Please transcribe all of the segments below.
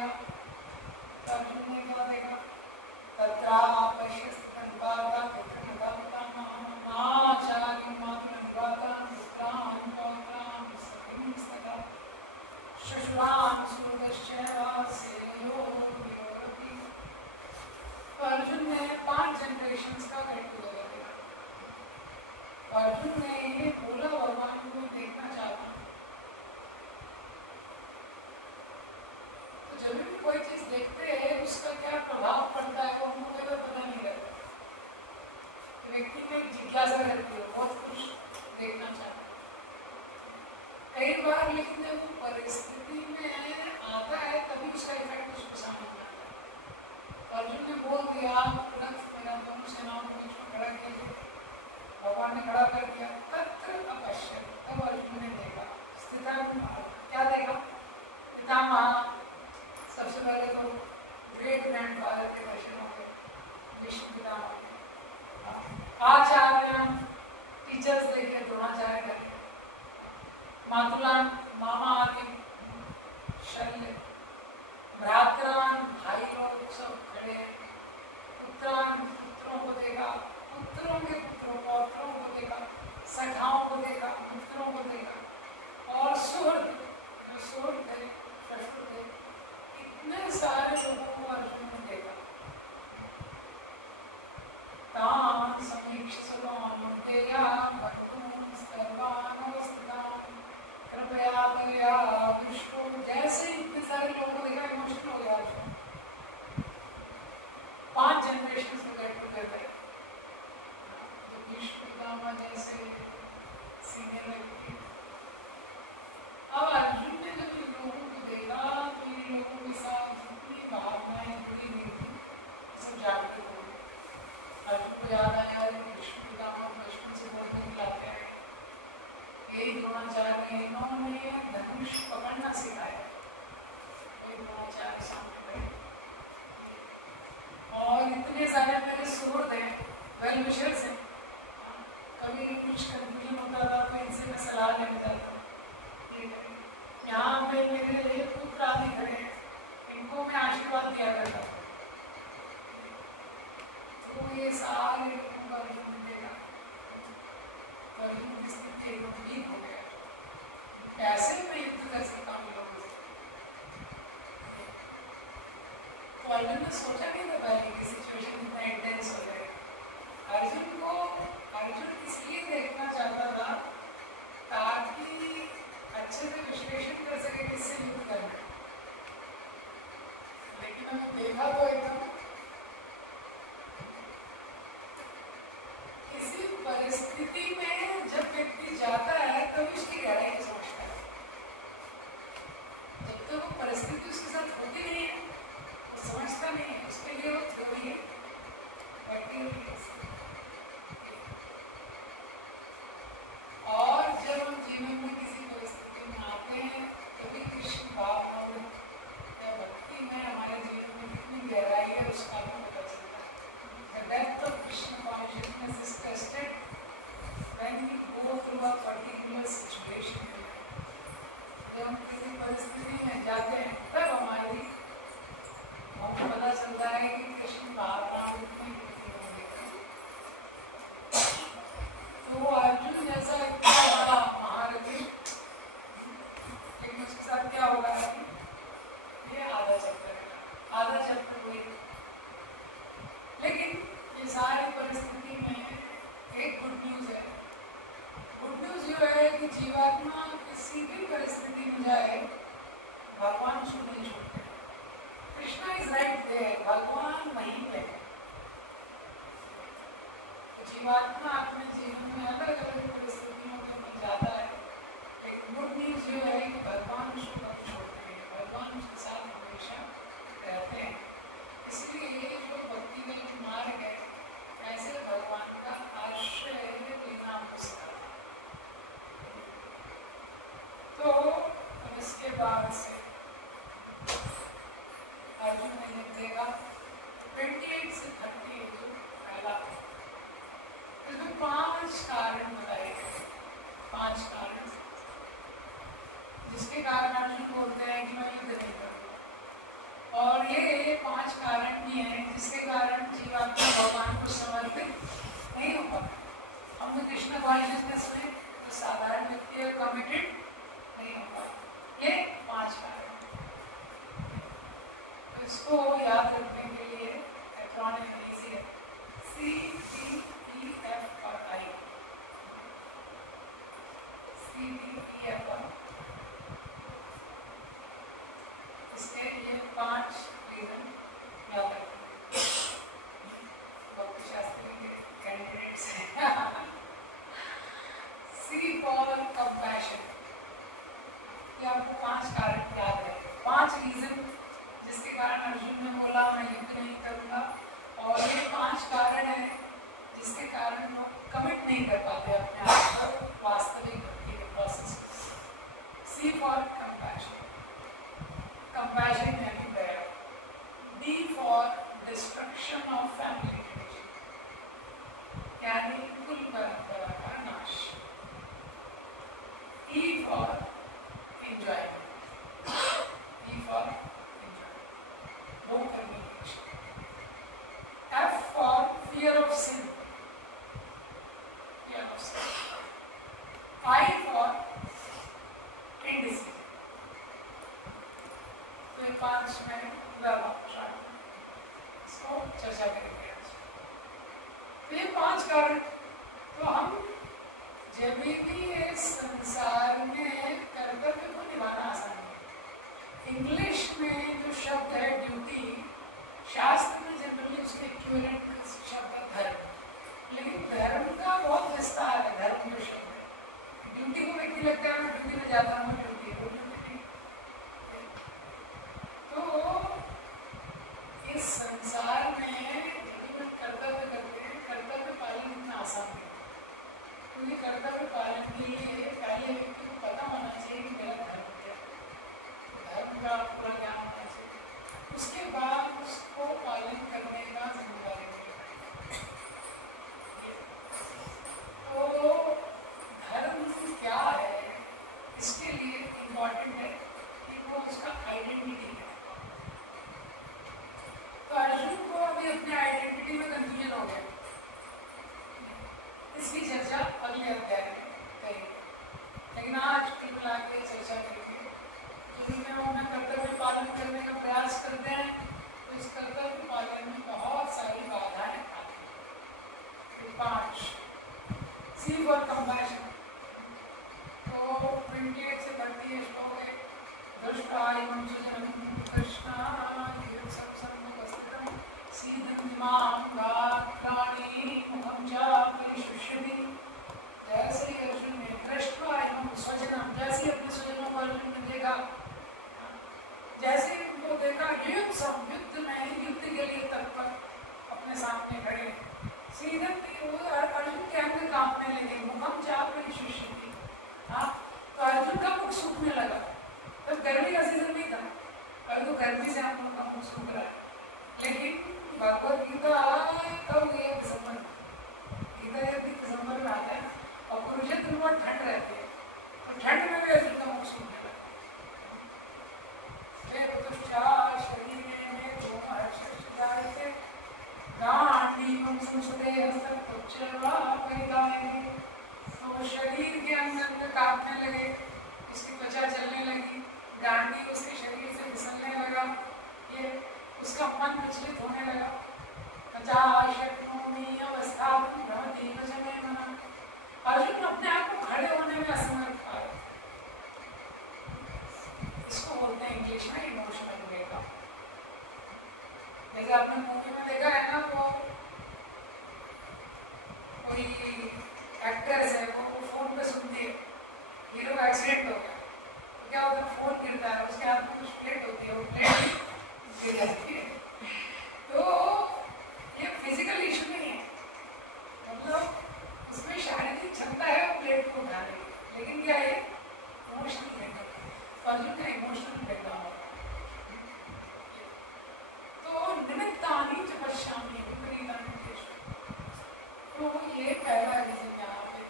गया। अर्जुन ने क्या देखा? तत्रा पश्यस्तं पाता पितृमदाचार्यं मातुलनिवातां पुत्रान् पौत्रान् सखीं सदा श्वशुरान् सुहृदश्चैव सेनयोरपि। अर्जुन ने 5 जनरेशंस का गेट टुगेदर देखा। अर्जुन ने ये बोला भगवान को देखना चाहता हूँ। तो जब भी कोई चीज देखते हैं उसका क्या प्रभाव पड़ता है वो हमको कभी पता नहीं रहता। व्यक्ति में जिज्ञासा रहती है, बहुत कुछ देखना चाहता है कई बार, लेकिन जब वो परिस्थिति में आता है तभी उसका इफेक्ट उसको समझ में आता है। अर्जुन ने बोल दिया, तुरंत मेरा दोनों सेनाओं के बीच में खड़ा किया, भगवान ने खड़ा कर दिया। तत्र अपश्यत्, तब अर्जुन ने देखा। स्थिता क्या देखा? पितामह, सबसे पहले तो ग्रेट ग्रैंडफादर के दर्शन हो गए, विष्णु पितामह। आचार्य, टीचर्स देखे, द्रोणाचार्य देखे। मातुलान, मामा आदि, शल्य। भ्रातरान, भाई लोग सब खड़े। पुत्रान, पुत्रों को देखा, पुत्रों के पुत्रों, पौत्रों को देखा, सखाओं को देखा, मित्रों को देखा, और सुहृद, जो सुहृद थे, ससुर थे, इतने सारे लोगों को अर्जुन ने देखा। तान समीक्ष्य सर्वानुदेया भक्तुं सर्वानवस्थितान् कृपया मया विष्णु। जैसे इतने सारे लोगों को देखा, इमोशनल हो गया अर्जुन। 5 जनरेशन से गेट टुगेदर, विष्णु पितामह जैसे सीनियर व्यक्ति। अब अर्जुन ने जब इन लोगों को देखा तो इन लोगों के साथ जितनी भावनाएं जुड़ी हुई थी सब जागृत हो गई। अर्जुन को याद आया कि विष्णु पितामह बचपन से बहुत दिखलाते हैं, यही द्रोणाचार्य ने इन्होंने धनुष पकड़ना सिखाया। वही द्रोणाचार्य सामने बैठे और इतने सारे मेरे सुहृद हैं, वेल विशर्स हैं। कभी कुछ कंफ्यूजन होता था तो इनसे मैं सलाह लेने जाता हूँ। यहाँ पे मेरे पुत्र आदि खड़े हैं, इनको मैं आशीर्वाद दिया करता हूँ। तो ये सारे लोगों का अर्जुन देगा, अर्जुन की स्थिति एकदम ठीक हो गया। कैसे मैं युद्ध कर सकता हूँ लोगों से? तो अर्जुन ने सोचा नहीं था पहले कि सिचुएशन इतना इंटेंस हो जाएगा। अर्जुन इसलिए देखना चाहता था ताकि अच्छे से विश्लेषण कर सके किससे युद्ध करना है। लेकिन हमें देखा तो एकदम किसी परिस्थिति में जब व्यक्ति जाता है तब उसकी गहराई को समझता है। जब तक वो परिस्थिति उसके साथ होती नहीं है वो समझता नहीं है, उसके लिए वो थ्योरी है, प्रैक्टिकल। और जब हम जीवन में किसी परिस्थिति में आते हैं तभी कृष्ण भावना या भक्ति में हमारे जीवन में कितनी गहराई है उसका हमें पता चलता है। The depth of Krishna consciousness is tested when we go through a particular situation. जब हम किसी परिस्थिति में जाते हैं तब हमको पता चलता है कि कृष्ण भावना कितनी तो अर्जुन जैसा इतना बड़ा महारथी, लेकिन उसके साथ क्या होगा कि ये आधा चैप्टर हुई। लेकिन ये सारी परिस्थिति में एक गुड न्यूज है। गुड न्यूज ये है कि जीवात्मा किसी भी परिस्थिति में जाए भगवान उसको नहीं छोड़ते। कृष्णा इज राइट देयर, भगवान वहीं पे है। जीवात्मा अपने जीवन में अलग अलग परिस्थितियों में जाता है, लेकिन गुड न्यूज ये है कि भगवान उसको कभी छोड़ते हैं, भगवान उसके साथ हमेशा रहते हैं। इसलिए ये जो भक्ति का जो मार्ग है ऐसे भगवान का आश्रय लेना हमको सिखाता है। तो अब इसके बाद से अर्जुन ने देखा 28 से 38 जो पहला इसमें 5 कारण बताए गए, 5 कारण जिसके कारण अर्जुन बोलते हैं कि मैं युद्ध नहीं करूँगा। ये 5 कारण भी हैं जिसके कारण जीवात्मा भगवान को समर्पित नहीं हो पाता। हम कृष्ण कॉन्शियसनेस में तो साधारण व्यक्ति कमिटेड नहीं हो पाता। ये 5 कारण, तो इसको याद रखने के लिए एक्रोनिम इजी है, CDEF और I। CDEF इसके ये 5 रीजन याद रखेंगे। भक्ति शास्त्री के कैंडिडेट्स हैं। C फॉर कंपैशन, ये आपको 5 कारण याद रखें, 5 रीजन जिसके कारण अर्जुन ने बोला मैं युद्ध नहीं करूंगा, और ये 5 कारण है जिसके कारण वो कमिट नहीं कर पाते अपने आप को वास्तविक भक्ति के process. C for compassion, compassion and prayer. D for destruction of family tradition, यानी कुल परंपरा का नाश। E for enjoyment, E for enjoyment, भोग करने की इच्छा। F for fear of sin, fear of sin। I for indecision। तो ये 5 में इसको चर्चा करेंगे आज। तो ये 5 कारण, तो हम जब भी इस संसार में कर्तव्य को निभाना आसान है। इंग्लिश में जो शब्द है ड्यूटी, शास्त्र में जनरली उसके इक्विवेलेंट शब्द है धर्म, लेकिन धर्म का बहुत विस्तार है। धर्म जो शब्द है, ड्यूटी को व्यक्ति लगता है मैं ड्यूटी में जाता हूँ, ड्यूटी तो इस संसार में जो कर्तव्य करते हैं, कर्तव्य पालन इतना आसान नहीं, क्योंकि कर्तव्य पालन के लिए पहले व्यक्ति को पता होना चाहिए कि मेरा धर्म क्या है, धर्म का पूरा ज्ञान होना चाहिए, उसके बाद उसको पालन करने का जिम्मेदारी मिलेगी। तो धर्म क्या है, इसके लिए इम्पोर्टेंट है कि वो उसका आइडेंटिटी है। तो अर्जुन को अभी अपने आइडेंटिटी में कंफ्यूजन हो गया, इसकी चर्चा अगले अध्याय में करेंगे, लेकिन आज कुल मिला के चर्चा करेंगे। जिनमें वो अपना कर्तव्य पालन करने का प्रयास करते हैं, तो इस कर्तव्य पालन में बहुत सारी बाधाएं आती हैं। 5 C फॉर कंपैशन, तो 28 से 30 श्लोक है। दृष्टाय मंसुजनम कृष्णा सत्संगोपस्थितम सीदन्मांगात्राणि मुखं च परिशुष्यति। जैसे अर्जुन ने कृष्ण एवं स्वजनम, जैसे अपने स्वजनों को अर्जुन ने देखा, जैसे उनको देखा युद्ध में युद्ध के लिए तत्पर अपने सामने खड़े, सीधे अर्जुन के अंग कांपने लगे, मुखं च परिशुष्यति। तो अर्जुन का मुख सूखने लगा। तो गर्मी का सीजन नहीं था, और तो गर्मी से हम लोग का मुख सूख रहा है, लेकिन भगवत गीता कब ये दिसंबर, गीता ये दिसंबर में आता है, और कुरुक्षेत्र में ठंड रहती है, तो ठंड में भी अर्जुन का मुख सूखने लगा। शरीर में तो शरीर के अंदर कांपने लगे, उसकी त्वचा जलने लगी, डांडी उसके शरीर से फिसलने लगा, ये उसका मन विचलित होने लगा। अर्जुन अपने आप को खड़े होने में असमर्थ था। इसको बोलते हैं इंग्लिश में इमोशनल ब्रेकअप। जैसे आपने मूवी में देखा है ना, वो कोई एक्टर्स है, वो फोन पे सुनती है हीरो का एक्सीडेंट हो गया, तो क्या होता है, फोन गिरता है, उसके हाथ में कुछ प्लेट होती है, वो प्लेट गिर जाती है। तो ये फिजिकल इशू नहीं है, मतलब उसमें शारीरिक क्षमता है वो प्लेट को उठाने की, लेकिन क्या है इमोशनल ब्रेकअप। अर्जुन का इमोशनल ब्रेकडाउन। तो निमित्तानि च पश्यामि विपरीतानि तेषु, तो ये पहला रीजन यहाँ पे।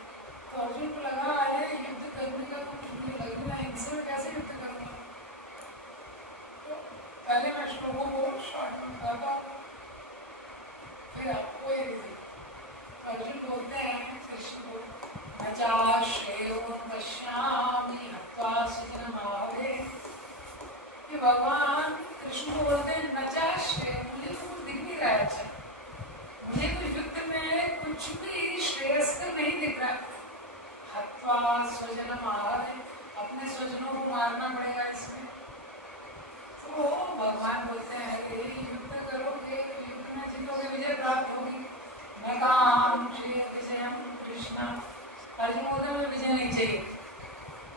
तो अर्जुन को लगा अरे युद्ध करने का कुछ नहीं लग कांक्षे विजयम कृष्णा। अर्जुन बोलते हैं विजय नहीं चाहिए,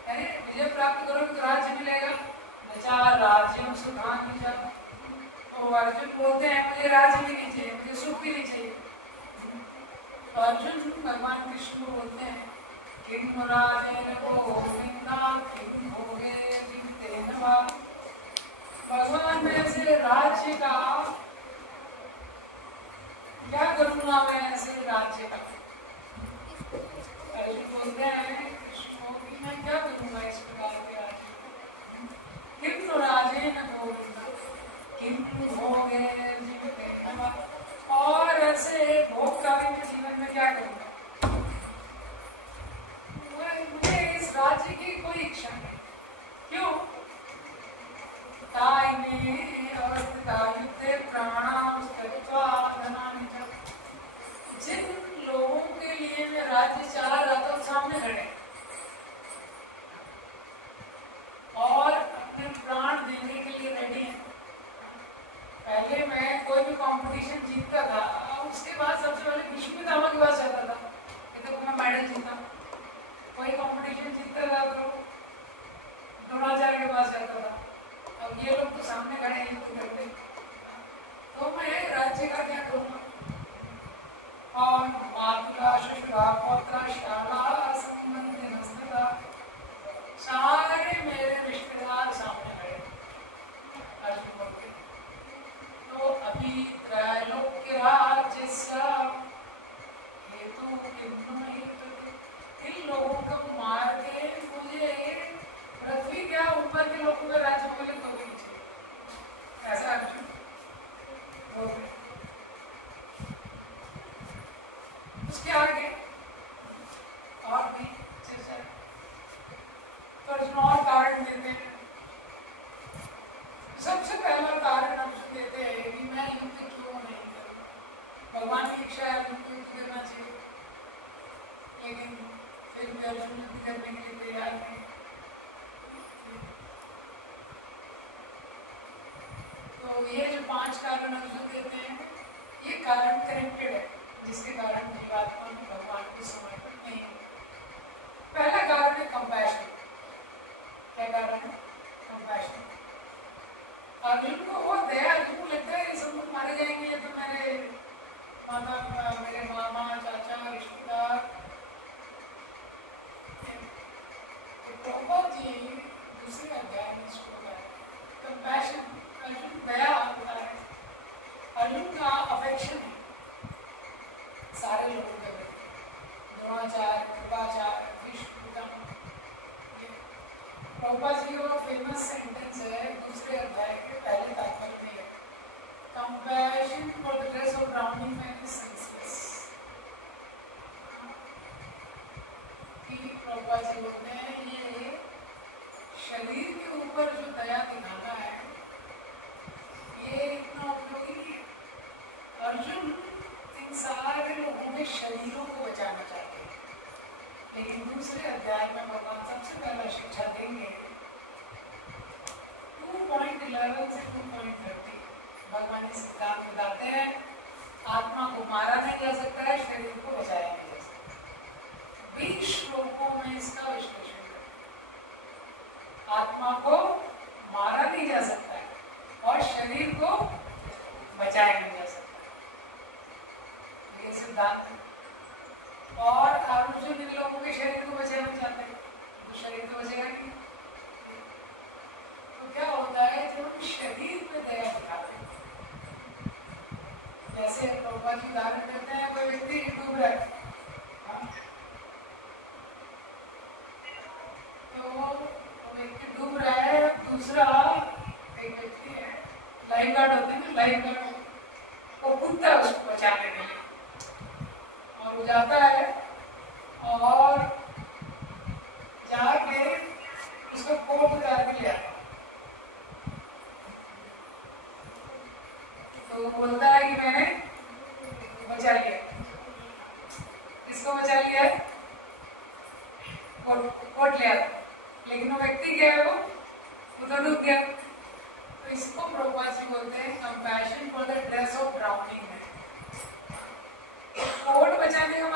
अरे विजय प्राप्त करोगे तो राज्य मिलेगा, नचा राज्यम सुखान निजा। और अर्जुन बोलते हैं मुझे राज्य भी नहीं चाहिए, मुझे सुख भी नहीं चाहिए। तो अर्जुन भगवान कृष्ण बोलते हैं किम राजेन गोविंदा किम भोगे जीतेन वा। भगवान में से राज्य का क्या करूँगा मैं, ऐसे राज्य का। अर्जुन बोलते हैं कृष्ण कि मैं क्या करूँगा इस प्रकार के राज्य को। किम राजेन गोविंदा किम भोगे जीतेन वा। और ऐसे भोगकारी के जीवन में क्या करूँगा, मुझे इस राज्य की कोई इच्छा नहीं। क्यों? जिन लोगों के लिए मैं राज्य चाह रहा था सामने खड़े और अपने प्राण देने के लिए रेडी हैं। पहले मैं कोई भी कंपटीशन जीतता था, उसके बाद सबसे पहले भीष्म पितामह के पास जाता था कि तो मैं मेडल जीता। कोई कंपटीशन जीतता था तो द्रोणाचार्य के पास जाता था। अब ये लोग तो सामने खड़े हैं युद्ध करते, तो मैं राज्य का क्या करूँगा। और मातृका शुश्रा पौत्रा शाला संबंधी नस्ता सारे मेरे रिश्तेदार सामने खड़े अर्जुन बोलते। तो अभी त्रैलोक्य राज्य हेतु इन लोगों को मार के मुझे पृथ्वी क्या ऊपर के लोगों का राज्य मिले तो भी चाहिए, ऐसा अर्जुन बोलते। उसके आगे और भी चर्चा, तो अर्जुन और कारण देते हैं। सबसे पहला कारण अर्जुन देते हैं कि मैं युद्ध क्यों नहीं करूँ। भगवान की इच्छा है अर्जुन को युद्ध करना चाहिए, लेकिन फिर भी अर्जुन युद्ध करने के लिए तैयार नहीं। तो ये जो 5 कारण अर्जुन देते हैं, ये कारण कनेक्टेड है, जिसके कारण जीवात्मा में भगवान को समर्पण नहीं है। पहला कारण है कंपैशन। क्या कारण है? कंपैशन। अर्जुन को वो दया, अर्जुन को लगता है सब लोग मारे जाएंगे, तो मेरे मामा चाचा रिश्तेदार। प्रभुपाद जी दूसरे अध्याय में कंपैशन, अर्जुन दया होता है, अर्जुन का अफेक्शन है सारे लोगों के प्रति। द्रोणाचार्य, कृपाचार्य, भीष्म पितामह। प्रभुपाद जी का फेमस सेंटेंस है दूसरे अध्याय के पहले तात्पर्य में है, compassion for the dress of drowning man is senseless. Prabhupada ji बोलते हैं ये शरीर के ऊपर जो दया दिखाना है ये इतना उपयोगी नहीं है। अर्जुन इन सारे लोगों के शरीरों को बचाना चाहते हैं, लेकिन दूसरे अध्याय में भगवान सबसे पहला शिक्षा देंगे 2.11 से 2.30 भगवान इस सिद्धांत बताते हैं आत्मा को मारा नहीं जा सकता है, शरीर को बचाया नहीं जा सकता। 20 श्लोकों में इसका विश्लेषण है। आत्मा को मारा नहीं जा सकता है और शरीर को बचाया नहीं जा सकता, ये सिद्धांत। और अर्जुन इन लोगों के शरीर को बचाना चाहते हैं, तो शरीर तो बचेगा नहीं। तो क्या होता है जब हम शरीर में दया दिखाते हैं, जैसे प्रभुपाद जी उदाहरण देते हैं, कोई व्यक्ति डूब रहा है, तो व्यक्ति डूब रहा है, दूसरा एक व्यक्ति है लाइफ गार्ड होते हैं, लाइफ गार्ड वो कूदता है उसको बचाने के लिए, और वो जाता है और जाके उसका कोट उतार के ले आता है। तो वो बोलता है कि मैंने बचा लिया। किसको बचा लिया है? कोट ले आता, लेकिन वो व्यक्ति क्या है, वो तो डूब गया। तो इसको प्रभुपाद जी बोलते हैं compassion for the dress of drowning है। कोट बचाने का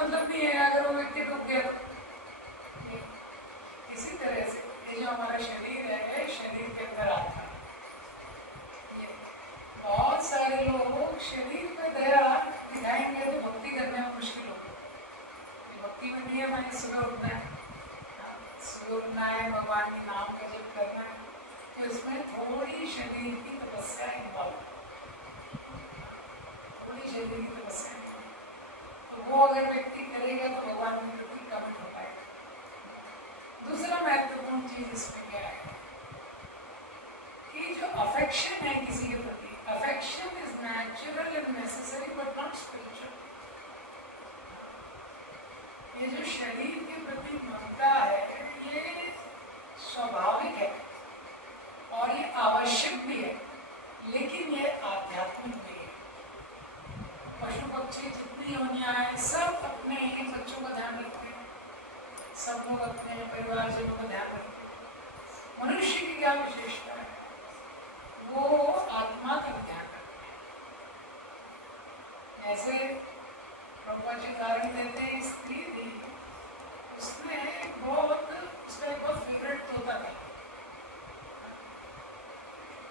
सुबह उठना है, सुबह उठना है, भगवान के नाम का जप करना है, तो इसमें थोड़ी शरीर की तपस्या इन्वॉल्व, थोड़ी शरीर की तपस्या, तो वो अगर व्यक्ति करेगा तो भगवान के प्रति कमिट हो पाएगा। दूसरा महत्वपूर्ण चीज इसमें क्या है कि जो अफेक्शन है किसी के प्रति, affection is natural and necessary but not spiritual. ये जो शरीर के प्रति ममता है ये स्वाभाविक है और ये आवश्यक भी है, लेकिन ये आध्यात्मिक भी है। पशु पक्षी जितनी योनियां हैं सब अपने बच्चों का ध्यान रखते हैं, सब लोग अपने परिवारजनों का ध्यान रखते हैं। मनुष्य की क्या विशेषता है, वो आत्मा का ध्यान रखते हैं। ऐसे प्रभुपाद जी कारण देते हैं, स्त्री थी, उसने बहुत, उसका एक बहुत फेवरेट तोता था।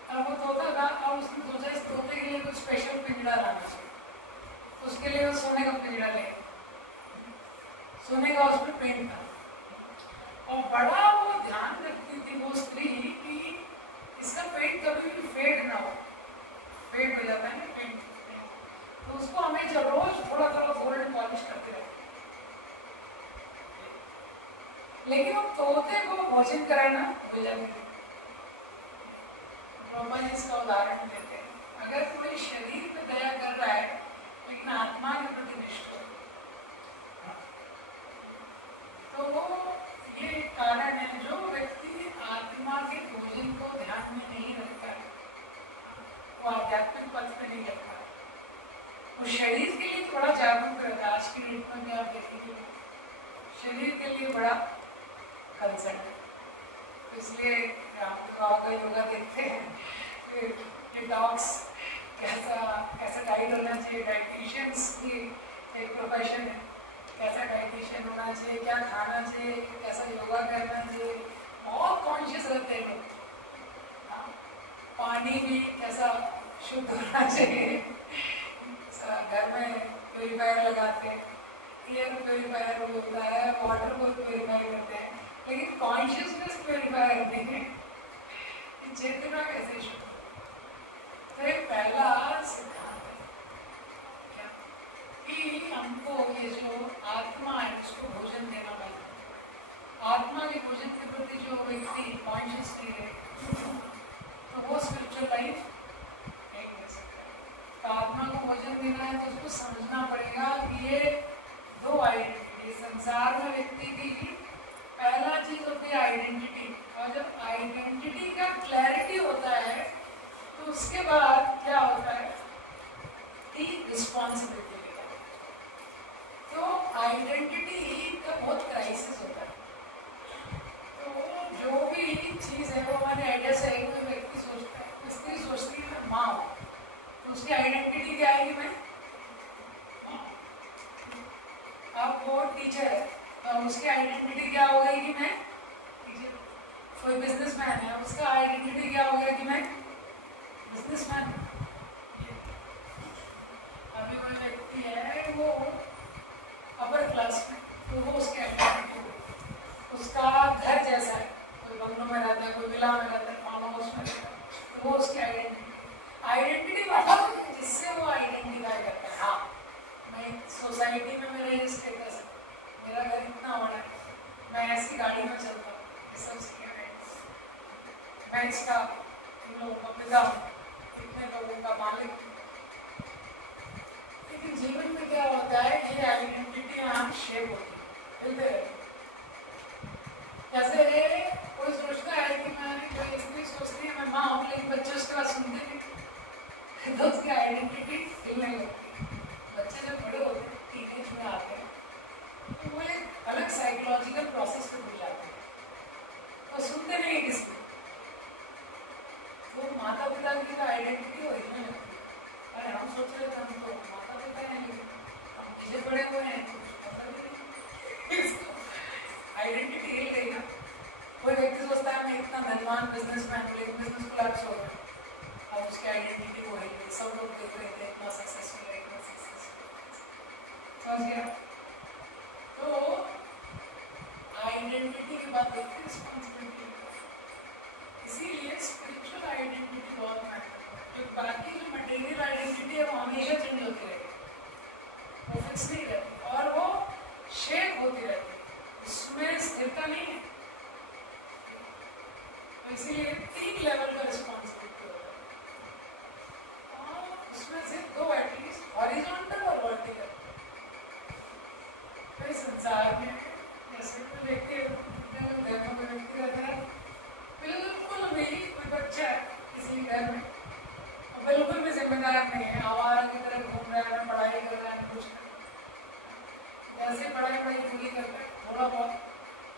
अब वो तोता था और उसने सोचा इस तोते के लिए कुछ स्पेशल पिंजरा लाना चाहिए, उसके लिए वो सोने का पिंजरा ले, सोने का उस पर पेंट था और बड़ा वो ध्यान रखती थी वो स्त्री कि इसका पेंट कभी भी फेड ना हो, फेड हो जाता है ना पेंट, तो उसको हमेशा रोज थोड़ा थोड़ा गोल्ड पॉलिश करते रहे। लेकिन वो तोते को भोजन कराना भूल नहीं। ब्रह्मा जी इसका उदाहरण देते हैं, अगर कोई शरीर पे दया कर रहा है लेकिन आत्मा के प्रति निष्ठ हो, तो वो ये एक कारण है। जो व्यक्ति आत्मा के भोजन को ध्यान में नहीं रखता है वो आध्यात्मिक पथ पे नहीं रखता, वो शरीर के लिए थोड़ा जागरूक रहता है। आज की डेट में भी आप देखेंगे शरीर के लिए बड़ा कंसर्न है, इसलिए आप योगा देखते हैं, डिटॉक्स कैसा डाइट होना चाहिए, डाइटिशियंस की एक प्रोफेशन है, कैसा डाइटिशियन होना चाहिए, क्या खाना चाहिए, कैसा योगा करना चाहिए, बहुत कॉन्शियस रहते हैं लोग। पानी भी कैसा शुद्ध होना चाहिए, घर में प्योरीफायर लगाते हैं, एयर प्योरीफायर होता है, वाटर को प्योरीफाई करते हैं, लेकिन कॉन्शियसनेस प्योरीफायर नहीं है, चेतना कैसे शुद्ध। तो एक पहला सिद्धांत है कि हमको ये जो आत्मा है उसको भोजन देना पड़ेगा। आत्मा के भोजन के प्रति जो व्यक्ति कॉन्शियस नहीं है तो वो स्पिरिचुअल लाइफ नहीं कर सकता। तो आत्मा को भोजन देना है तो उसको समझना पड़ेगा कि ये दो आइडेंटिटी, संसार में व्यक्ति की पहला चीज होती है आइडेंटिटी, और जब आइडेंटिटी का क्लैरिटी होता है तो उसके बाद क्या होता है कि रिस्पॉन्सिबिलिटी लेता है। तो आइडेंटिटी का बहुत क्राइसिस होता है। तो जो भी चीज़ है वो हमारे आइडिया से है, कोई व्यक्ति सोचता है, स्त्री सोचती है मैं माँ हूँ, तो उसकी आइडेंटिटी क्या आएगी, मैं अब वो टीचर है तो उसकी आइडेंटिटी क्या हो गई कि मैं टीचर। कोई बिजनेसमैन है उसका आइडेंटिटी क्या हो गया कि मैं बिजनेसमैन। अभी कोई व्यक्ति है वो अपर क्लास में, तो वो उसकी आइडेंटिटी, उसका घर जैसा है, कोई बंगलों में रहता है, कोई विला में रहता है, फार्म हाउस में रहता है, तो वो उसकी आइडेंटिटी मतलब जिससे वो आइडेंटिफाई करता है। हाँ, मैं सोसाइटी में मेरा ये स्टेटस है, मेरा घर इतना बड़ा है, मैं ऐसी गाड़ी में चलता हूँ, मैं इसका इन लोगों का पिता हूँ, इतने लोगों का मालिक। लेकिन जीवन में क्या होता है, ये आइडेंटिटी यहाँ शेप होती है, मिलते रहते। जैसे कोई सोचता है कि मैं, कोई स्त्री सोचती है मैं माँ हूँ, लेकिन बच्चे उसके बाद सुनते नहीं, तो उसकी आइडेंटिटी हिलने लगती है। बच्चे जब बड़े होते हैं, टीनेज में आते हैं, तो वो एक अलग साइकोलॉजिकल प्रोसेस पे घुस जाते हैं, तो सुनते नहीं किसी। तो माता पिता की आइडेंटिटी हिलने लगती है। अरे हम सोच रहे थे हम तो माता पिता हैं, लेकिन हम पीछे पड़े हुए हैं, आइडेंटिटी हिल गई ना। कोई व्यक्ति सोचता है मैं इतना धनवान बिजनेसमैन हूँ, लेकिन बिजनेस कोलैप्स हो गया, अब उसकी आइडेंटिटी वो हिल गई। सब लोग देख रहे थे इतना सक्सेसफुल है, इतना सक्सेसफुल, समझ गया। तो बाद व्यक्ति रिस्पॉन्सिबिलिटी। इसीलिए स्पिरिचुअल आइडेंटिटी बहुत महत्वपूर्ण है। बाकी जो मटेरियल आइडेंटिटी है वो हमेशा चेंज होती रहेगी, वो फिक्स नहीं रहती और वो शेप होती रहती है, उसमें स्थिरता नहीं है। तो इसीलिए 3 लेवल का रिस्पॉन्सिबिलिटी होता है और उसमें से 2 एटलीस्ट हॉरिजॉन्टल और वर्टिकल। तो इस संसार में जैसे कोई व्यक्ति घर में व्यक्ति रहता है, बिल्कुल भी कोई बच्चा है किसी घर में बिल्कुल भी जिम्मेदार नहीं है, आवारा की तरह घूम रहा है, पढ़ाई कर रहा है, कुछ जैसे पढ़ाई पूरी करता है, थोड़ा बहुत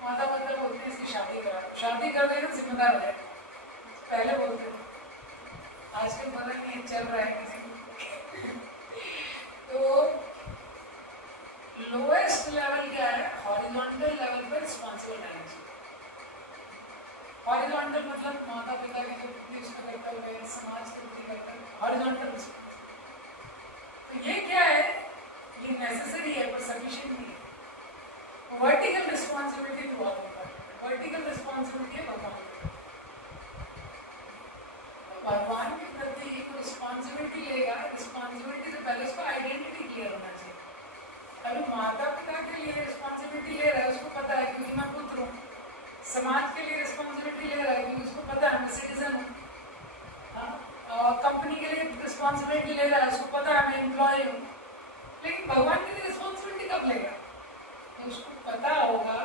माता पिता बोलते हैं इसकी शादी करा दो, शादी कर देना जिम्मेदार है, पहले बोलते थे, आजकल पता नहीं चल रहा है किसी तो लोएस्ट लेवल क्या है, हॉरिजॉन्टल लेवल पर रिस्पॉन्सिबल रहना चाहिए। हॉरिजॉन्टल मतलब माता पिता के प्रति उसका कर्तव्य है, समाज के प्रति कर्तव्य, हॉरिजॉन्टल रिस्पॉन्सिबिलिटी। तो ये क्या है, ये नेसेसरी है पर सफिशिएंट नहीं है। वर्टिकल रिस्पॉन्सिबिलिटी बहुत इंपॉर्टेंट है। वर्टिकल रिस्पॉन्सिबिलिटी है भगवान की, तो भगवान के प्रति एक रिस्पॉन्सिबिलिटी लेगा, रिस्पॉन्सिबिलिटी से पहले उसको आइडेंटिटी क्लियर होना चाहिए। अभी माता पिता के लिए रिस्पॉन्सिबिलिटी ले रहा है, उसको पता है क्योंकि मैं पुत्र हूँ, समाज के लिए रिस्पॉन्सिबिलिटी ले रहा है क्योंकि उसको पता है मैं सिटीजन हूँ, कंपनी के लिए रिस्पॉन्सिबिलिटी ले रहा है, उसको पता है मैं एम्प्लॉय हूँ। लेकिन भगवान के लिए रिस्पॉन्सिबिलिटी कब लेगा, तो उसको पता होगा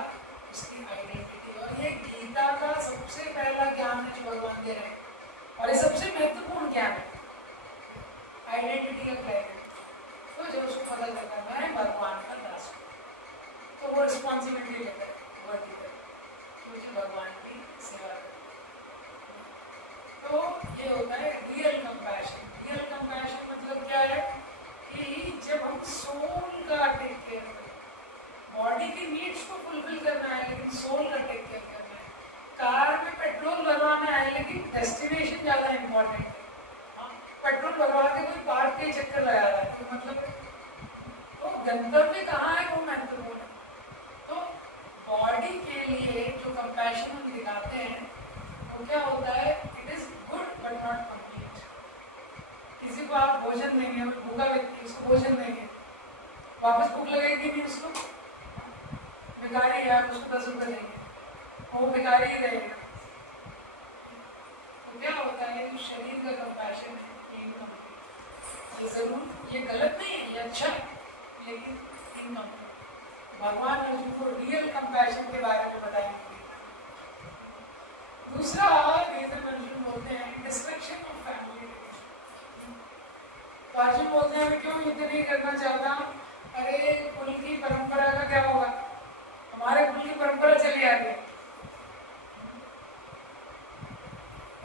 उसकी आइडेंटिटी। और ये गीता का सबसे पहला ज्ञान है जो भगवान दे रहे हैं, और ये सबसे महत्वपूर्ण ज्ञान है, आइडेंटिटी का क्लैरिटी। तो जब उसको पता चलता है मैं भगवान का दास हूँ, तो वो रिस्पॉन्सिबिलिटी लेता है वर्टिकल, मुझे भगवान की सेवा करनी। तो ये होता है रियल कंपैशन। रियल कंपैशन मतलब क्या है कि जब हम सोल का टेक केयर करें, बॉडी की नीड्स को फुलफिल करना है लेकिन सोल का टेक केयर करना है। कार में पेट्रोल भरवाना है लेकिन डेस्टिनेशन ज़्यादा इम्पोर्टेंट है। पेट्रोल भरवा के कोई पार्क के चक्कर लगा रहा है तो मतलब तो गंतव्य कहाँ है वो महत्वपूर्ण है। तो बॉडी के लिए जो कंपैशन हम दिखाते हैं वो क्या होता है, it is good but not complete. किसी को आप भोजन देंगे, भूखा व्यक्ति उसको भोजन देंगे, वापस भूख लगेगी नहीं उसको, भिखारी है आप उसको 10 रुपये देंगे, वो भिखारी ही रहेगा। तो क्या होता है, जो शरीर का कंपैशन है इनकम्प्लीट। ये जरूर ये गलत नहीं है, ये अच्छा है लेकिन इनकम्प्लीट। भगवान अर्जुन को रियल कंपैशन के बारे में बताएंगे। दूसरा रीजन अर्जुन बोलते हैं डिस्ट्रक्शन ऑफ फैमिली। तो अर्जुन बोलते हैं मैं क्यों युद्ध नहीं करना चाहता, अरे कुल की परंपरा का क्या होगा, हमारे कुल की परंपरा चली आ गई,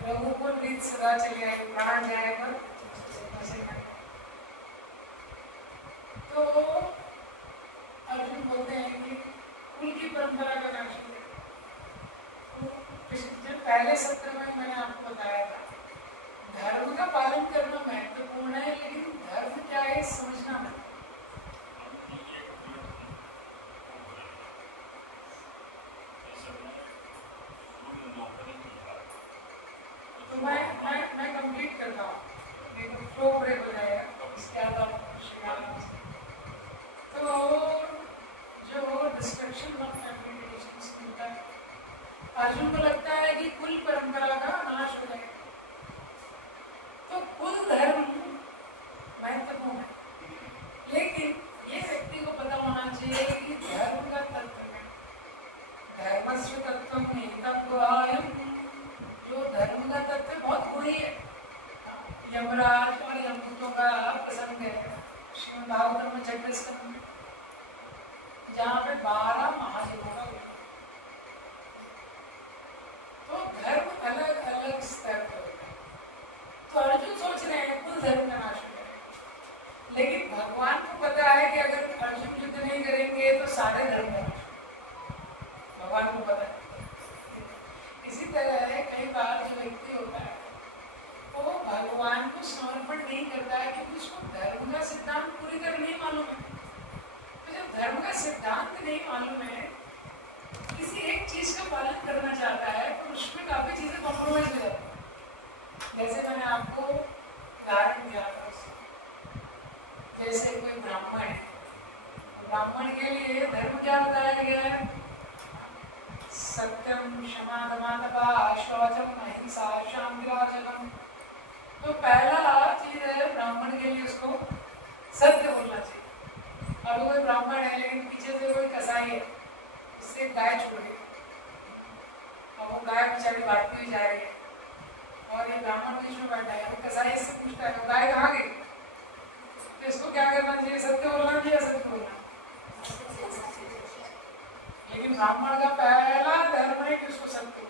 रघुकुल रीत सदा चली आई, प्राण जाए पर तो अर्जुन बोलते हैं कि कुल की परंपरा का नाश है। जब पहले सत्र में मैंने आपको बताया था धर्म का पालन करना महत्वपूर्ण है, लेकिन धर्म क्या है समझना नहीं। तो मैं कंप्लीट करता हूँ, देखो फ्लो ब्रेक हो जाएगा, इसके बाद तो जो डिस्ट्रक्शन ऑफ फैमिली रिलेशंस मिलता है, अर्जुन को लगता है कि कुल परंपरा का नाश हो जाएगा। तो कुल धर्म महत्वपूर्ण है, लेकिन ये व्यक्ति को पता होना चाहिए कि धर्म का तत्व है, धर्मस्य तत्वम एतद्वायम्, जो धर्म का तत्व बहुत बुरी है। यमराज और यमदूतों का प्रसंग है श्रीमद् भागवतम में 6वें स्कंद में, जहाँ पे 12 महादेवों का उल्लेख। तो धर्म अलग अलग स्तर पर होता है। तो अर्जुन सोच रहे हैं कुल धर्म का नाश हो जाएगा, लेकिन भगवान को पता है कि अगर अर्जुन युद्ध नहीं करेंगे तो सारे धर्म का नाश, भगवान को पता है। इसी तरह कई बार जो व्यक्ति होता है वो भगवान को समर्पण नहीं करता है क्योंकि उसको धर्म का सिद्धांत पूरी तरह नहीं मालूम है। तो जब धर्म का सिद्धांत नहीं मालूम है किसी एक चीज का पालन करना चाहता है तो उसमें काफी चीजें कॉम्प्रोमाइज हो जाती है। जैसे मैंने आपको उदाहरण दिया था, जैसे कोई ब्राह्मण है, ब्राह्मण के लिए धर्म क्या बताया गया है? सत्यम, क्षमा, दमा, तपा, शौचम, अहिंसा, शांतिराजनम। तो पहला चीज है ब्राह्मण के लिए उसको सत्य बोलना चाहिए। अब कोई ब्राह्मण है लेकिन पीछे से कोई कसाई है, उससे गाय छूट गई, और वो गाय बेचारी भागती हुई जा रही है और ये ब्राह्मण बीच में बैठा है, वो कसाई से पूछता है तो गाय कहाँ गई? तो इसको क्या करना चाहिए? सत्य बोलना चाहिए, असत्य बोलना? लेकिन ब्राह्मण का पहला धर्म है कि उसको सत्य बोलना।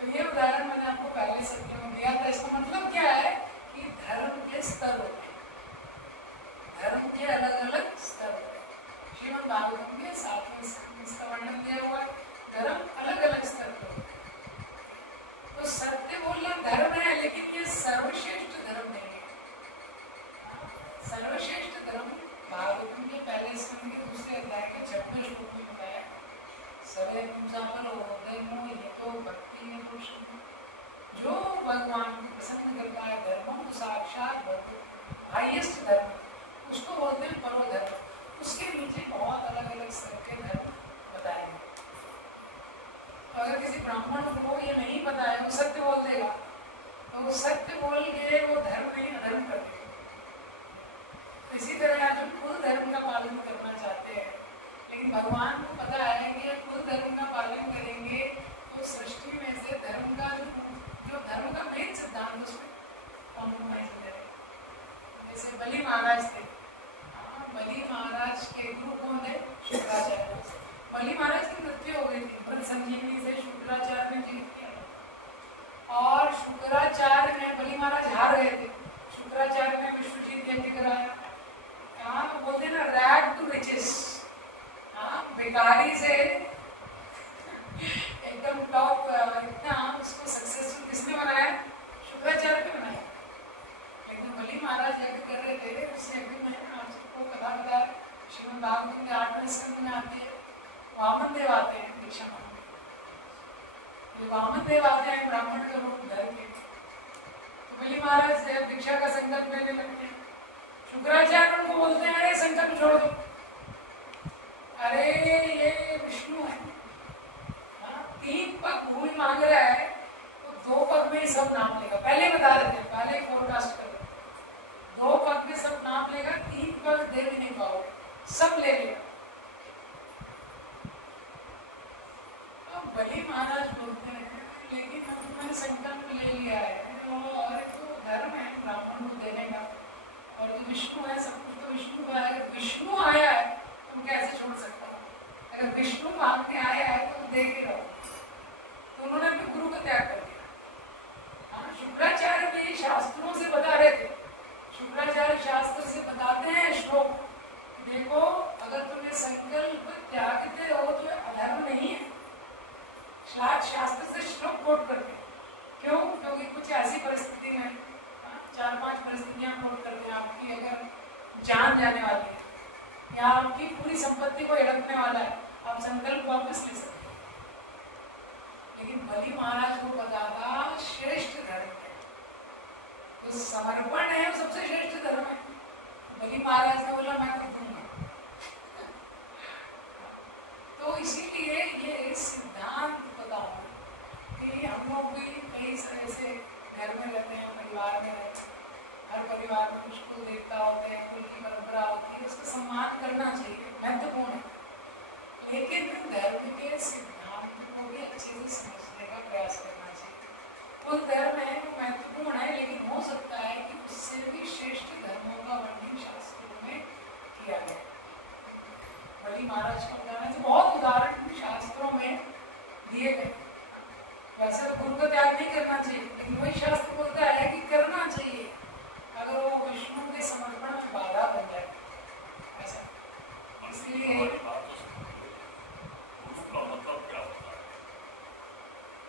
तो ये उदाहरण मैंने आपको पहले सत्य में दिया था। इसका मतलब क्या है कि धर्म के स्तर होते हैं, धर्म के अलग अलग स्तर होते हैं। श्रीमद् भागवतम में 7वें स्कंद में इसका वर्णन दिया हुआ है, धर्म अलग अलग स्तर पर होते हैं। तो सत्य बोलना धर्म है, लेकिन ये सर्वश्रेष्ठ धर्म नहीं है। सर्वश्रेष्ठ धर्म भागवतम के पहले स्कंद के दूसरे अध्याय के 6वें श्लोक में बताया, सवे पुंसाफल होते हैं ये तो भक्ति में पुरुष, जो भगवान को प्रसन्न करता है धर्म तो साक्षात हाईएस्ट धर्म, उसको बोलते हैं परो धर्म। उसके नीचे बहुत अलग अलग स्तर के धर्म बताए गए। अगर किसी ब्राह्मण को ये नहीं पता है, वो सत्य बोल देगा, तो वो सत्य बोल के वो धर्म नहीं अधर्म कर देगा। इसी तरह जो खुद धर्म का पालन करना चाहते हैं, लेकिन भगवान को पता है कि खुद धर्म का पालन करेंगे तो सृष्टि में से धर्म का जो धर्म का मेन सिद्धांत उसमें कॉम्प्रोमाइज हो जाएगा। जैसे बलि महाराज थे, बलि महाराज के गुरु कौन थे? शुक्राचार्य। बलि महाराज की मृत्यु हो गई थी, मृत संजीवनी से शुक्राचार्य ने जीत किया, और शुक्राचार्य ने, बलि महाराज हार गए थे, शुक्राचार्य ने विश्वजीत यज्ञ कराया। तो बोलते ना रैग टू रिचेस, बेकारी से एकदम टॉप, इतना उसको सक्सेसफुल किसने बनाया? शुक्राचार्य ने बनाया। लेकिन बलि महाराज यज्ञ कर रहे थे, उस यज्ञ में आपको कथा पता है, श्रीमद् भागवतम के 8वें स्कंद में आती है, वामन देव आते हैं भिक्षा मांगने। वामन देव आते हैं ब्राह्मण का रूप धर के, तो बलि महाराज से भिक्षा का संकल्प लेने लगते हैं। शुक्राचार्य उनको बोलते हैं, अरे संकल्प छोड़ दो, अरे ये विष्णु है, 3 पग भूमि मांग रहा है, तो 2 पग में ही सब नाम लेगा। पहले बता देते हैं, पहले फोरकास्ट कर देते, 2 पग में सब नाम लेगा, 3 पग दे भी नहीं पाओगे, सब ले लेगा। अब बलि महाराज बोलते हैं, लेकिन मैंने संकल्प ले लिया है, और तो धर्म है ब्राह्मण को देने का, और जो विष्णु है, सब कुछ तो विष्णु का है। विष्णु आया है तुम कैसे छोड़ सकता हूँ? अगर विष्णु मांगने आया है तो दे के रहो। तो उन्होंने अपने गुरु का त्याग कर दिया। शुक्राचार्य भी शास्त्रों से बता रहे थे, शुक्राचार्य शास्त्र से बताते हैं श्लोक, देखो अगर तुम्हें संकल्प त्यागते हो तो अधर्म नहीं है। शास्त्र से श्लोक कोट करते हैं, क्यों? क्योंकि कुछ ऐसी परिस्थिति में 4-5 परिस्थितियां कोट करते हैं, आपकी अगर जान जाने वाली है या आपकी पूरी संपत्ति को हड़पने वाला है, आप संकल्प वापस ले सकते हैं। लेकिन बलि महाराज को पता था श्रेष्ठ धर्म है, तो समर्पण है वो सबसे श्रेष्ठ धर्म है। बलि महाराज ने बोला मैं तो दूंगा। तो इसीलिए ये सिद्धांत बताओ कि हम लोग भी कई ऐसे घर में रहते हैं, परिवार में रहते हैं, हर परिवार में कुछ कुल देवता होते हैं, कुल की परंपरा होती है, उसका सम्मान करना चाहिए, महत्वपूर्ण है। लेकिन धर्म के सिद्धांत को भी अच्छे से समझने का प्रयास करना चाहिए। कुल धर्म है वो महत्वपूर्ण है, लेकिन हो सकता है कि उससे भी श्रेष्ठ धर्मों का वर्णन शास्त्रों में किया गया। बलि महाराज का उदाहरण तो बहुत उदाहरण शास्त्रों में दिए गए। वैसे तो गुरु का त्याग नहीं करना चाहिए, लेकिन वही शास्त्र बोलता है कि करना चाहिए अगर वो विष्णु के समर्पण में बाधा बन जाए ऐसा। इसलिए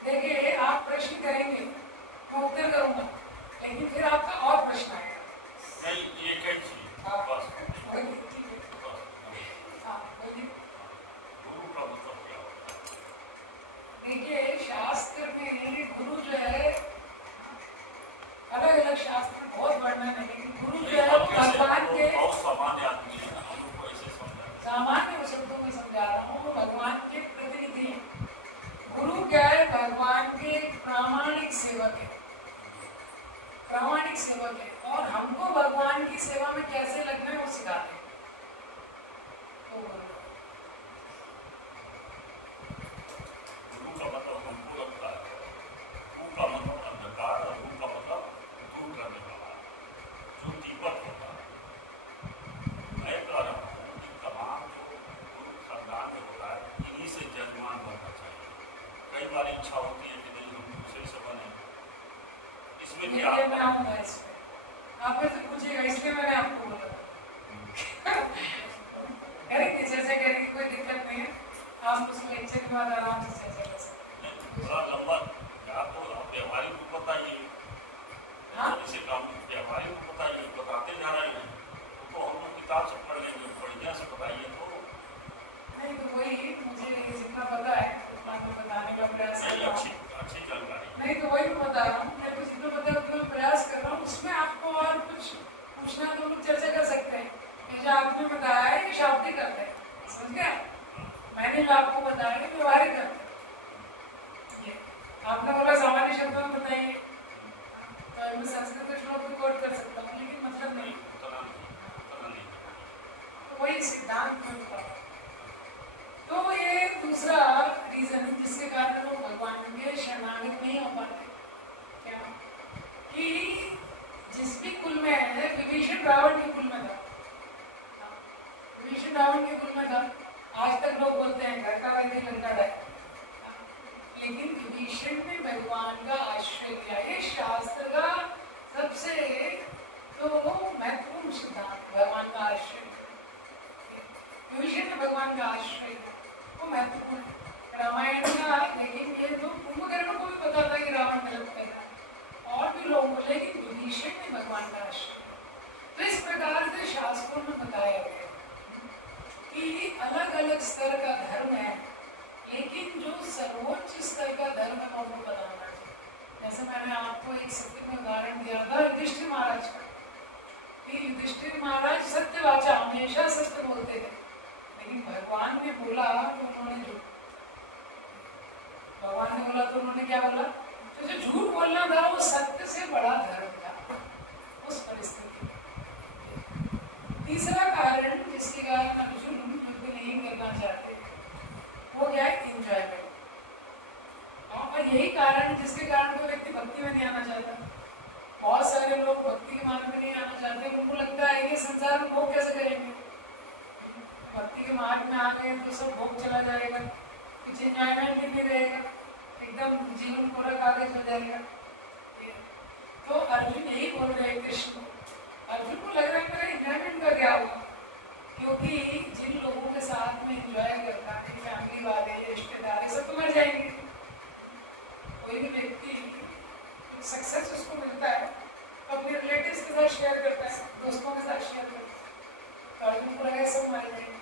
देखिए आप प्रश्न करेंगे, मैं उत्तर करूंगा, लेकिन फिर आपका और प्रश्न आएगा। इसलिए मैं आऊँगा इसमें, आप मेरे से पूछिएगा, इसलिए मैंने आपको बोला। करेंगे चर्चा करेंगे, कोई दिक्कत नहीं है, आप उस लेक्चर के बाद आराम से चर्चा कर सकते हैं। थोड़ा लंबा या तो व्यवहारिक को बताइए, इसे काम व्यवहारिक को बताइए, बताते जा रहे हैं तो हम लोग किताब से पढ़ लेंगे, बढ़िया से बताइए तो नहीं, तो वही मुझे जितना पता है उतना मैं बताने का प्रयास कर रहा हूँ। अच्छी जानकारी नहीं तो वही मैं बता रहा हूँ, मैं तो जितना पता है उतना प्रयास कर रहा हूँ, उसमें आपको और कुछ पूछना तो हम लोग चर्चा कर सकते हैं। ये जो आपने बताया है ये शाब्दिक अर्थ है, समझ गया? मैंने जो आपको बताया है व्यवहारिक अर्थ है। आपने बोला सामान्य शब्दों में बताइए, तो मैं संस्कृत श्लोक भी कोट कर सकता हूँ, लेकिन मतलब नहीं, तो वही सिद्धांत में बता। तो ये दूसरा रीजन जिसके कारण वो भगवान के शरणागत नहीं हो पाते, क्या कि जिस भी कुल में है, विभीषण रावण के कुल में था, विभीषण रावण के कुल में था। आज तक लोग बोलते हैं घर का वैसे लंका है, लेकिन विभीषण ने भगवान का आश्रय किया। ये शास्त्र का सबसे तो महत्वपूर्ण सिद्धांत, भगवान का आश्रय। विभीषण ने भगवान का आश्रय किया, वो महत्वपूर्ण। रामायण का देखेंगे तो कुंभकर्ण को भी पता था कि रावण गलत कर रहा है, और भी लोगों को, लेकिन विभीषण ने भगवान का आश्रय। तो इस प्रकार से शास्त्रों में बताया गया कि अलग अलग स्तर का धर्म है, लेकिन जो सर्वोच्च स्तर का धर्म है वो बताना चाहिए। जैसे मैंने आपको एक सत्य में उदाहरण दिया था युधिष्ठिर महाराज का, कि युधिष्ठिर महाराज सत्यवाचा, हमेशा सत्य बोलते थे, लेकिन भगवान ने बोला तो उन्होंने झूठ, भगवान ने बोला तो उन्होंने क्या बोला? तो जो झूठ बोलना था वो सत्य से बड़ा धर्म था उस परिस्थिति में। तीसरा कारण जिसके कारण अर्जुन युद्ध नहीं करना चाहते वो क्या है? एंजॉयमेंट। और यही कारण जिसके कारण कोई व्यक्ति भक्ति में नहीं आना चाहता। बहुत सारे लोग भक्ति के मार्ग में नहीं आना चाहते, उनको लगता है ये संसार में भोग कैसे करेंगे, भक्ति के मार्ग में आ गए तो सब भोग चला जाएगा, कुछ एंजॉयमेंट भी नहीं रहेगा, एकदम जीवन पूरा कागज हो जाएगा। तो अर्जुन यही बोल रहे हैं कृष्ण को। अर्जुन को लग रहा है मेरा एंजॉयमेंट का क्या होगा, क्योंकि जिन लोगों के साथ में एंजॉय करता है, फैमिली वाले, रिश्तेदार, सब तो मर जाएंगे। कोई भी व्यक्ति सक्सेस उसको मिलता है तो अपने रिलेटिव्स के साथ शेयर करता है, दोस्तों के साथ शेयर करता है, तो अर्जुन को लगा सब मर जाएंगे।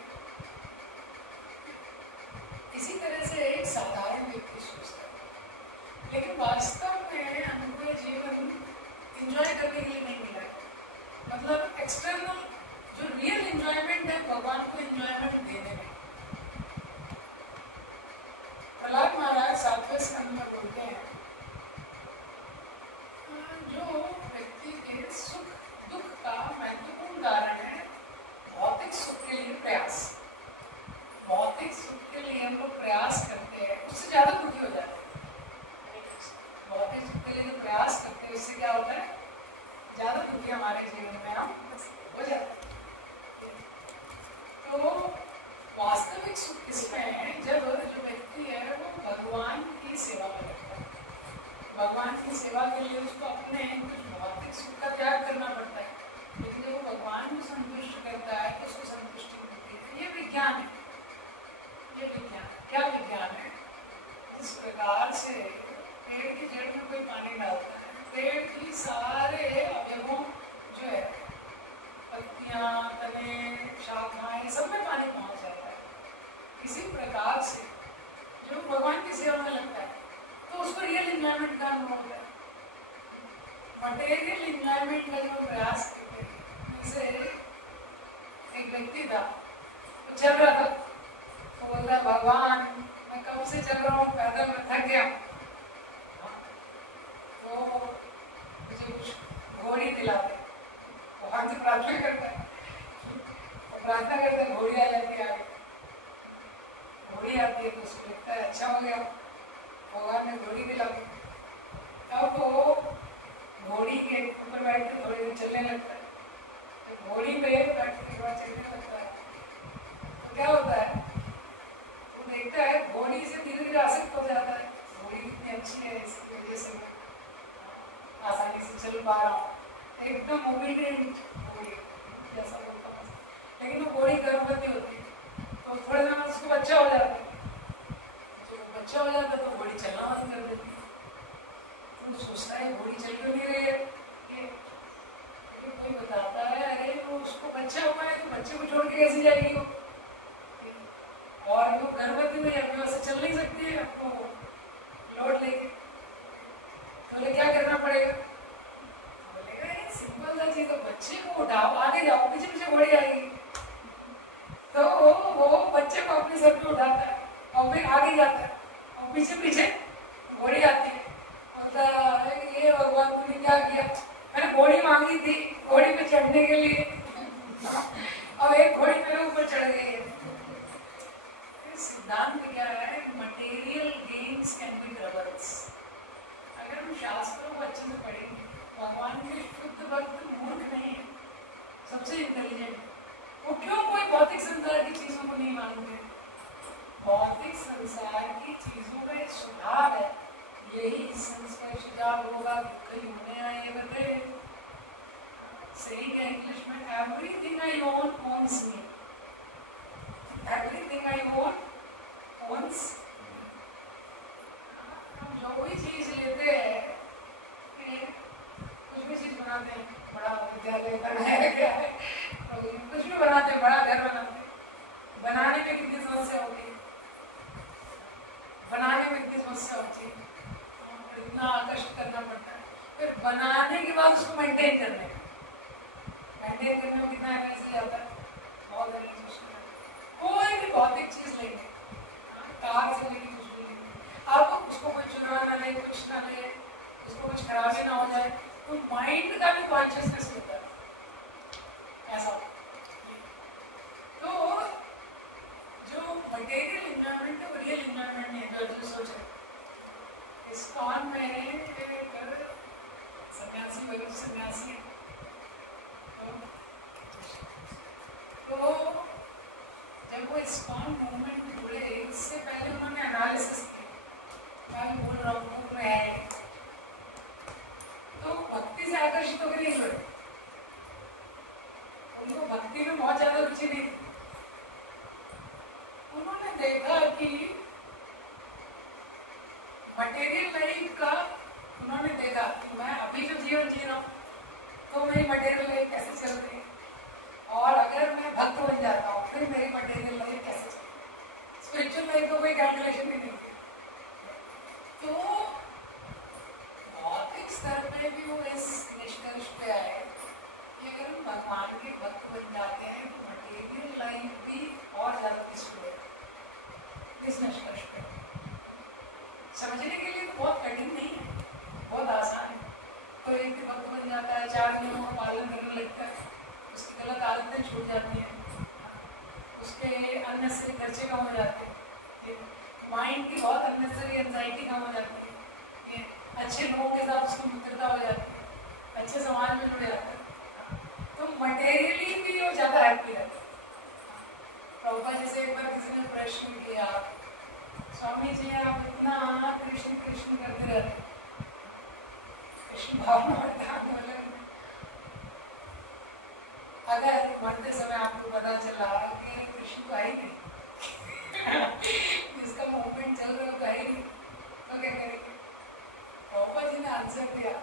इसी तरह से एक साधारण व्यक्ति सोचता है, लेकिन वास्तव में हमको जीवन एंजॉय करने के लिए नहीं मिला है। मतलब एक्सटर्नल जो रियल एंजॉयमेंट है भगवान को एंजॉयमेंट देने में। प्रहलाद महाराज 7वें स्कंद में बोलते हैं जो व्यक्ति के सुख दुख का महत्वपूर्ण कारण है भौतिक सुख के लिए प्रयास। भौतिक सुख के लिए हम लोग प्रयास करते हैं, उससे ज्यादा दुखी हो जाते हैं। भौतिक सुख के लिए जो प्रयास करते हैं उससे क्या होता है? ज्यादा दुखी हमारे जीवन में हम हो जाते हैं। तो वास्तविक सुख किसमें है? जब जो व्यक्ति है वो भगवान की सेवा में लगता है। भगवान की सेवा के लिए उसको अपने कुछ भौतिक सुख का त्याग करना पड़ता है, लेकिन जब वो भगवान को संतुष्ट करता है तो उसको संतुष्टि मिलती है। ये विज्ञान है, ये विज्ञान। क्या विज्ञान है? जिस प्रकार से पेड़ की जड़ में कोई पानी डालता है, पेड़ की सारे अवयवों जो है, पत्तियां, तने, शाखाएं, सब में पानी पहुंच जाता है। इसी प्रकार से जो भगवान की सेवा में लगता है तो उसको रियल एंजॉयमेंट का अनुभव होता है। मटेरियल एंजॉयमेंट का जो प्रयास करते हैं, जैसे एक व्यक्ति था, वो चल रहा था, तो बोलता भगवान मैं कब से चल रहा हूँ, पैदल में थक गया, तो मुझे कुछ घोड़ी दिला दे। भगवान से प्रार्थना करता है, प्रार्थना करते घोड़ी आ जाती है। आगे घोड़ी आती है तो उसको लगता है अच्छा हो गया, भगवान ने घोड़ी दिला दी। तब वो घोड़ी के ऊपर बैठ के थोड़ी देर चलने लगता है, तो घोड़ी पे बैठ के बाद चलने लगता है, तो क्या होता है? वो देखता है घोड़ी से धीरे धीरे आसक्त हो जाता है। घोड़ी कितनी अच्छी है, इसकी वजह से आसानी से चल पा रहा हूँ, एकदम ओबीडियंट घोड़ी जैसा बोलता हूँ। लेकिन वो घोड़ी गर्भवती होती है तो थोड़े दिन में उसको बच्चा हो जाता है, जब बच्चा हो जाता है तो घोड़ी चलना बंद कर देती है। तो सोचता है घोड़ी चल क्यों नहीं रही है, कोई बताता है अरे वो उसको बच्चा हुआ है तो बच्चे को छोड़ के कैसे जाएगी वो, और वो गर्भवती में अपने वैसे चल नहीं सकती है, आपको लौट लेके बोले क्या करना पड़ेगा, बोलेगा ये सिंपल सा चीज है, बच्चे को उठाओ आगे जाओ, पीछे पीछे घोड़ी आएगी। तो वो बच्चे को अपने सर पे उठाता है और फिर आगे जाता है और पीछे पीछे घोड़ी आती है। बोलता है ये भगवान तूने क्या किया, मैंने घोड़ी मांगी थी घोड़ी पे चढ़ने के लिए, अब एक घोड़ी मेरे ऊपर चढ़ गई है। सिद्धांत क्या है, material gains can be troubles. अगर हम शास्त्रों को अच्छे से पढ़ेंगे, भगवान के शुद्ध भक्त मूर्ख नहीं है, सबसे इंटेलिजेंट। वो क्यों कोई भौतिक संसार की चीजों को नहीं मानते, भौतिक संसार की चीजों का एक स्वभाव है, यही संस्कार सुझाव होगा कहीं होने आए बताए सही है इंग्लिश में, everything I own owns me, everything I own owns. हम जो कोई चीज लेते हैं, कुछ भी चीज बनाते हैं, बड़ा विद्यालय बनाया गया है, कुछ भी बनाते हैं, बड़ा घर बनाते हैं, बनाने में कितनी समस्या होती है, बनाने में कितनी समस्या होती है, इतना कष्ट करना पड़ता है, फिर बनाने के बाद उसको मेंटेन करने में कितना एनर्जी आता है, बहुत एनर्जी उसमें। कोई भी भौतिक चीज लेंगे, कार से लेंगे, कुछ भी लेंगे, आपको उसको कोई चुराना नहीं, कुछ ना ले, उसको कुछ खराबी ना हो जाए, तो माइंड का भी कॉन्शियसनेस होता है ऐसा। तो जो मटेरियल इन्वायरमेंट है वो रियल इन्वायरमेंट नहीं है, जो सोच रहे इस्कॉन में सन्यासी वगैरह सन्यासी है, तो जब वो इस्कॉन मूवमेंट में जुड़े, इससे पहले उन्होंने एनालिसिस किया, मैं बोल रहा हूँ में है, तो भक्ति से आकर्षित होकर नहीं जुड़े, उनको भक्ति में बहुत ज्यादा रुचि नहीं थी। उन्होंने देखा कि मटेरियल लाइफ का, उन्होंने देखा कि मैं अभी जो जीवन जी रहा हूँ तो मेरी मटेरियल लाइफ कैसे चल रही है, और अगर मैं भक्त बन जाता हूँ फिर मेरी मटेरियल लाइफ कैसे चलेगी, स्पिरिचुअल लाइफ को कोई कैलकुलेशन नहीं मिलती। तो भौतिक स्तर पे भी वो इस निष्कर्ष पे आए कि अगर हम भगवान के भक्त बन जाते हैं तो मटेरियल लाइफ भी और ज्यादा पीसफुल है। इस निष्कर्ष पे समझने के लिए तो बहुत कठिन नहीं है, बहुत आसान है। तो एक भी भक्त बन जाता है, 4 नियमों का पालन करने लगता है, उसकी गलत आदतें छूट जाती हैं, उसके अननेसेसरी खर्चे कम हो जाते हैं, माइंड की बहुत अननेसेसरी एंजाइटी कम हो जाती है, अच्छे लोगों के साथ उसकी मित्रता हो जाती है, अच्छे समाज में जुड़ जाता है, तो मटेरियली भी वो ज़्यादा हैप्पी रहता है। प्रभुपाद जी से एक बार किसी ने प्रश्न किया, स्वामी जी आप इतना कृष्ण कृष्ण करते रहते, कृष्ण भावना अगर मरते समय आपको पता चला कि कृष्ण तो आई नहीं, जिसका मूवमेंट चल रहा है तो आई नहीं, तो क्या करेंगे? प्रभुपाद जी ने आंसर दिया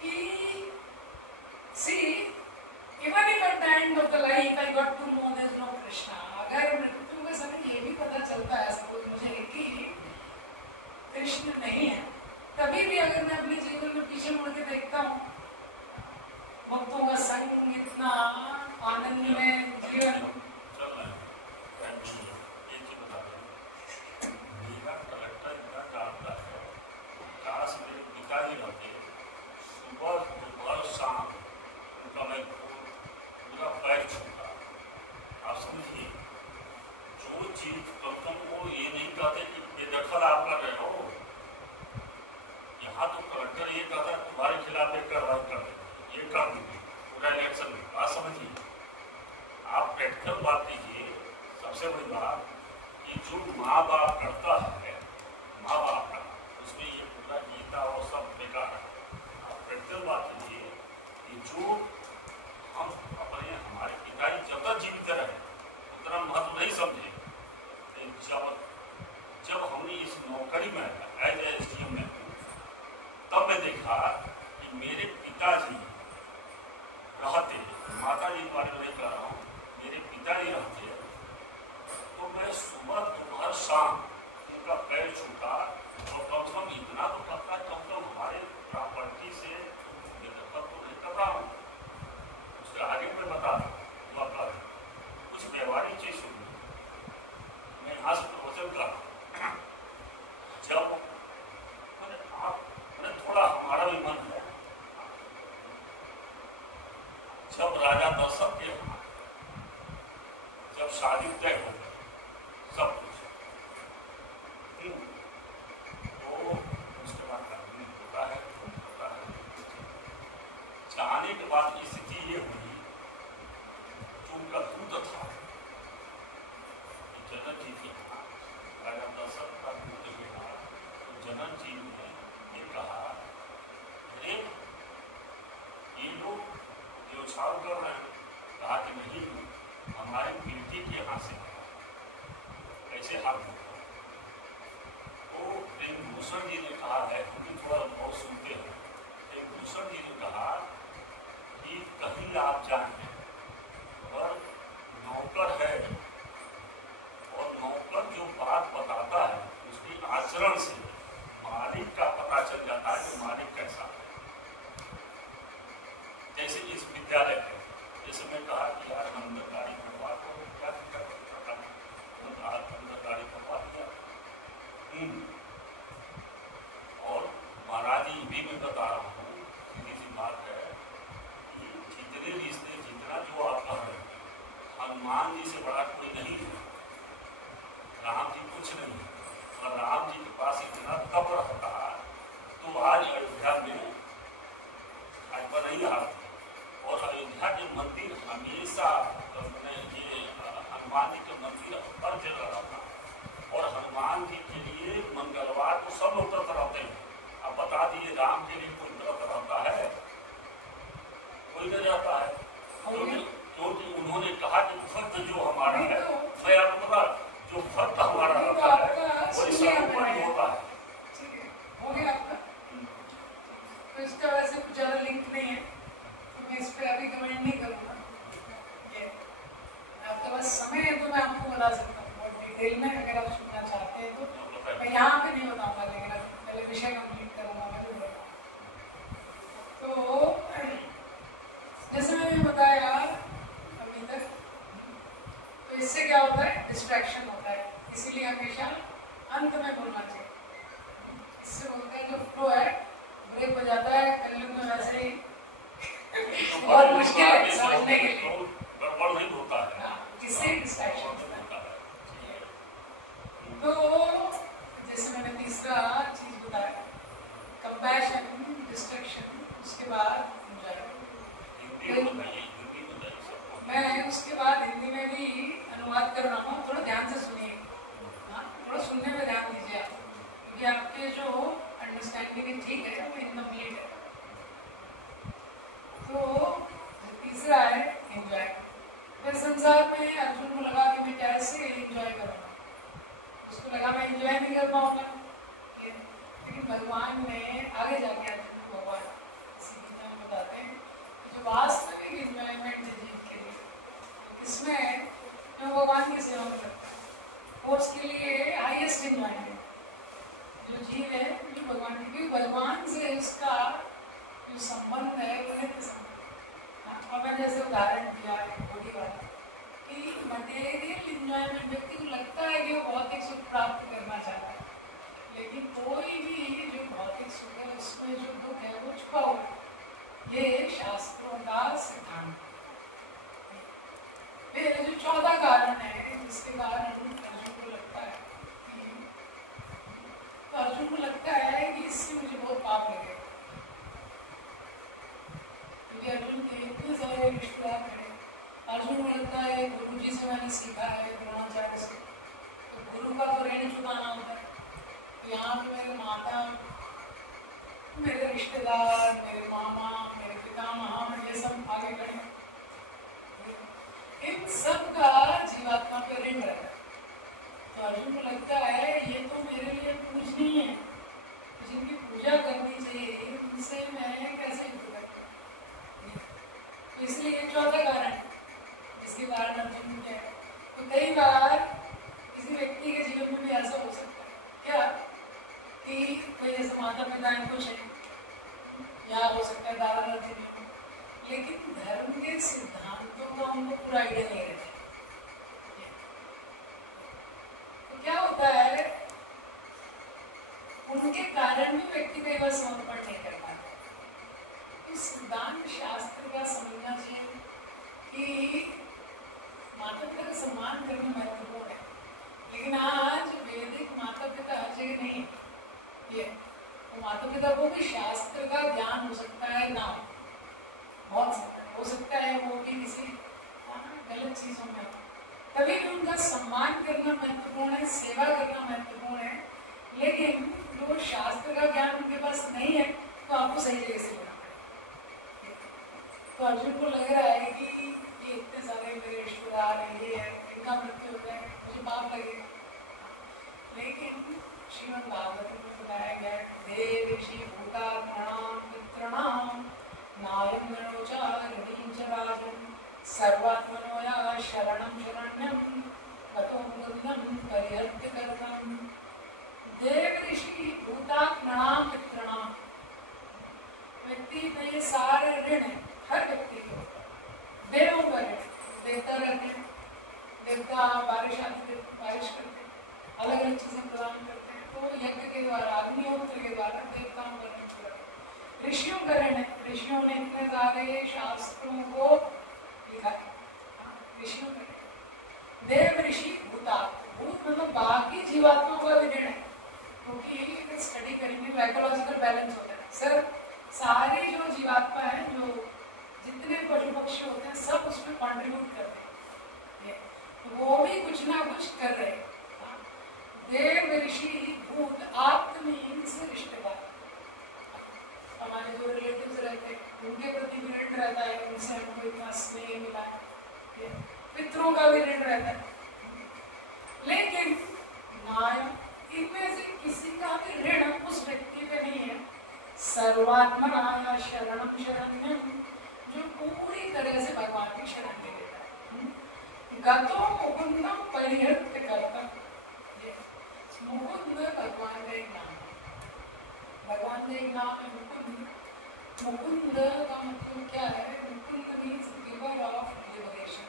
कि see, even if at the end of the life I got to know there is no Krishna, अगर मृत्यु के समय ये भी पता चलता है सपोज मुझे कि कृष्ण नहीं है, तभी भी अगर मैं अपने जीवन में पीछे मुड़ के देखता हूँ, भक्तों का संग इतना आनंद में जीवन माँ बाप करता है, माँ बाप का उसमें ये पूरा गीता और सब बेकार है। प्रैक्टिकल बात ये है कि जो हम अपने हमारे पिताजी जब तक जीवित रहे उतना महत्व नहीं समझे। जब हमने इस नौकरी में एज SDM में तब मैं देखा कि मेरे पिताजी रहते, माता जी के बारे में नहीं कह रहा हूँ, मेरे पिताजी रहते तो मैं सुबह दोपहर शाम उनका पैर छूटा और कम से कम इतना तो करता, कम से कम हमारे प्रॉपर्टी से बेदखल तो नहीं कर रहा हूँ। उसके आगे मैं बता दूँ कुछ व्यवहारिक चीज सुनी। मैं यहाँ से प्रवचन कर जब मैंने थोड़ा हमारा भी मन है, जब राजा दशरथ के जब शादी तय हो गई सब कुछ, तो उसके बाद होता है चाहने के बाद स्थिति ये हुई जो उनका दूत था जनक जी के राजा दशरथ का दूत गया तो जनक जी ने ये कहा अरे ये लोग व्यवसाय कर रहे हैं। कहा कि नहीं हमारी पीढ़ी के यहाँ से कैसे हाथ होगा। तो भूषण जी ने कहा है, क्योंकि थोड़ा बहुत सुनते हैं, भूषण जी ने कहा कि कहीं आप जाएंगे और नौकर है और नौकर जो बात बताता है उसकी आचरण से मालिक का पता चल जाता है कि मालिक कैसा है। जैसे इस विद्यालय में जैसे मैं कहा कि यार अंदरकारी करवा दो, क्या अंदरकारी करवा दिया। और महाराज जी भी मैं बता रहा हूँ, सीधी सी बात है कि जितने रिश्ते जितना जो आप कह रहे हैं, हनुमान जी से बड़ा कोई नहीं है, राम जी कुछ नहीं है। और राम जी के पास इतना तप रहता तो आज अयोध्या में भाजपा नहीं हारती। और अयोध्या के मंदिर हमेशा ये हनुमान जी के मंदिर हर जगह रहता। और हनुमान जी के लिए मंगलवार को सब लोग व्रत रहते हैं। अब बता दीजिए राम के लिए कोई व्रत रहता है? कोई नहीं रहता है, क्योंकि उन्होंने कहा कि भक्त जो हमारा है, मैं आपको बता जो भक्त हमारा रहता है वो सर्वोपरि होता है। हो गया आपका। तो इसका वैसे कुछ ज़्यादा लिंक नहीं है, तो मैं इस पर अभी कमेंट नहीं करूँगा। ये आपके पास समय है तो मैं आपको बता सकता हूँ बहुत डिटेल में, अगर आप सुनना चाहते हैं तो। मैं यहाँ पे नहीं बताऊँगा, लेकिन अब पहले विषय कंप्लीट करूँगा मैं भी बताऊँगा। तो जैसे मैंने बताया अभी तक, तो इससे क्या होता है, डिस्ट्रैक्शन होता है। इसीलिए हमेशा अंत में बोलना चाहिए। इससे बोलते हैं जो फ्लो है ब्रेक हो जाता है। कलयुग में वैसे ही बहुत मुश्किल है समझने के लिए, गड़बड़ नहीं होता है, किससे डिस्ट्रैक्शन होता है। तो जैसे मैंने तीसरा चीज बताया, कंपैशन, डिस्ट्रैक्शन, उसके बाद मैं उसके बाद हिंदी में भी अनुवाद कर रहा हूँ, थोड़ा ध्यान से सुनिए। थोड़ा सुनने में ध्यान दीजिए आप, क्योंकि आपके जो अंडरस्टैंडिंग है ठीक है, वो इनकम्प्लीट है। तो तीसरा है एंजॉय। फिर संसार में अर्जुन को लगा कि मैं कैसे एंजॉय करूँगा, उसको लगा मैं एंजॉय नहीं कर पाऊँगा। लेकिन भगवान ने आगे जाके अर्जुन को भगवान इसी गीता में बताते हैं कि जो वास्तविक एंजॉयमेंट है जीव के लिए, इसमें जो भगवान की सेवा में करता है वो उसके लिए हाईएस्ट एंजॉयमेंट जो जीव है जो भगवान की, भगवान से उसका जो संबंध है वो नित्य संबंध। और मैंने जैसे उदाहरण दिया है बॉडी वाला कि मटेरियल एंजॉयमेंट व्यक्ति को लगता है कि वो भौतिक सुख प्राप्त करना चाहता है, लेकिन कोई भी जो भौतिक सुख है उसमें जो दुख है वो छुपा हुआ है। ये शास्त्रों का सिद्धांत। फिर जो चौथा कारण है जिसके कारण अर्जुन को लगता है कि, तो अर्जुन को लगता है कि इससे मुझे बहुत पाप लगेगा, क्योंकि अर्जुन के इतने सारे रिश्तेदार हैं। अर्जुन को लगता है गुरु जी से मैंने सीखा है, द्रोणाचार्य से, तो गुरु का तो ऋण चुकाना होता है। तो यहाँ पे मेरे माता मेरे रिश्तेदार, मेरे मामा, मेरे पितामह, ये सब आगे खड़े, इन सब का जीवात्मा पे ऋण रहता है। तो अर्जुन को लगता है ये तो मेरे लिए पूजनीय है, जिनकी पूजा करनी चाहिए उनसे मैं कैसे युद्ध करूं? तो इसलिए चौथा कारण जिसके कारण अर्जुन क्या है, तो कई बार किसी व्यक्ति के जीवन में भी ऐसा हो सकता है क्या कि कोई ऐसे माता पिता कुछ है, या हो सकता है दादा दादी भी, लेकिन धर्म के सिद्धांतों का उनको पूरा आइडिया नहीं रहता। तो क्या होता है, उनके कारण भी व्यक्ति कई बार समर्पण नहीं कर पाता। तो सिद्धांत शास्त्र का समझना चाहिए कि माता पिता का सम्मान करना महत्वपूर्ण है, लेकिन आज वैदिक माता पिता हर जगह नहीं है। तो माता पिता को भी शास्त्र का ज्ञान हो सकता है ना बहुत हो सकता है वो भी किसी गलत चीजों में, तभी भी उनका सम्मान करना महत्वपूर्ण है, सेवा करना महत्वपूर्ण है। लेकिन जो शास्त्र का ज्ञान उनके पास नहीं है तो आपको सही जगह से लेना पड़ेगा। तो अर्जुन को लग रहा है कि ये इतने सारे मेरे रिश्तेदार हैं, ये है, इनका मृत्यु हो जाए मुझे पाप लगेगा। लेकिन श्रीमद् भागवत में बताया गया देव ऋषि भूता प्रणाम मित्रणाम नायं गणोचारणीं च राजन् सर्वात्मनोया शरणं शरण्यं ततो मुकुन्दं परिहर्त्य कर्मम्। देव ऋषि भूता प्रणाम मित्रणाम, व्यक्ति में ये सारे ऋण है, हर व्यक्ति के ऊपर देवों का ऋण। देवता रहते हैं, देवता बारिश करते हैं, अलग अलग चीजें प्रदान करते हैं, तो यज्ञ के द्वारा अग्निहोत्र के द्वारा देवताओं का ऋण पूरा। ऋषियों का ऋण है, ऋषियों ने इतने सारे शास्त्रों को लिखा है, ऋषियों का ऋण। देव ऋषि भूता, भूत मतलब बाकी जीवात्माओं का भी ऋण है, क्योंकि स्टडी करेंगे इकोलॉजिकल बैलेंस होता है। सर सारे जो जीवात्मा है, जो जितने पशु पक्षी होते हैं सब उसमें कॉन्ट्रीब्यूट करते हैं, वो भी कुछ ना कुछ कर रहे हैं। देव ऋषि भूत आत्म मीन्स रिश्तेदार, हमारे जो रिलेटिव्स रहते हैं उनके प्रति भी ऋण रहता है, उनसे हमको इतना स्नेह मिला है, पितरों का भी ऋण रहता है। लेकिन नायम, इनमें से किसी का भी ऋण उस व्यक्ति पे नहीं है सर्वात्मनाय शरणं शरण्यं, जो पूरी तरह से भगवान की शरण ले लेता है। गतो मुकुंदम परिहृत्य कर्तम, मुकुंद भगवान का एक नाम है, भगवान का एक नाम है मुकुंद। मुकुंद का मतलब क्या है? Mukund means giver of liberation,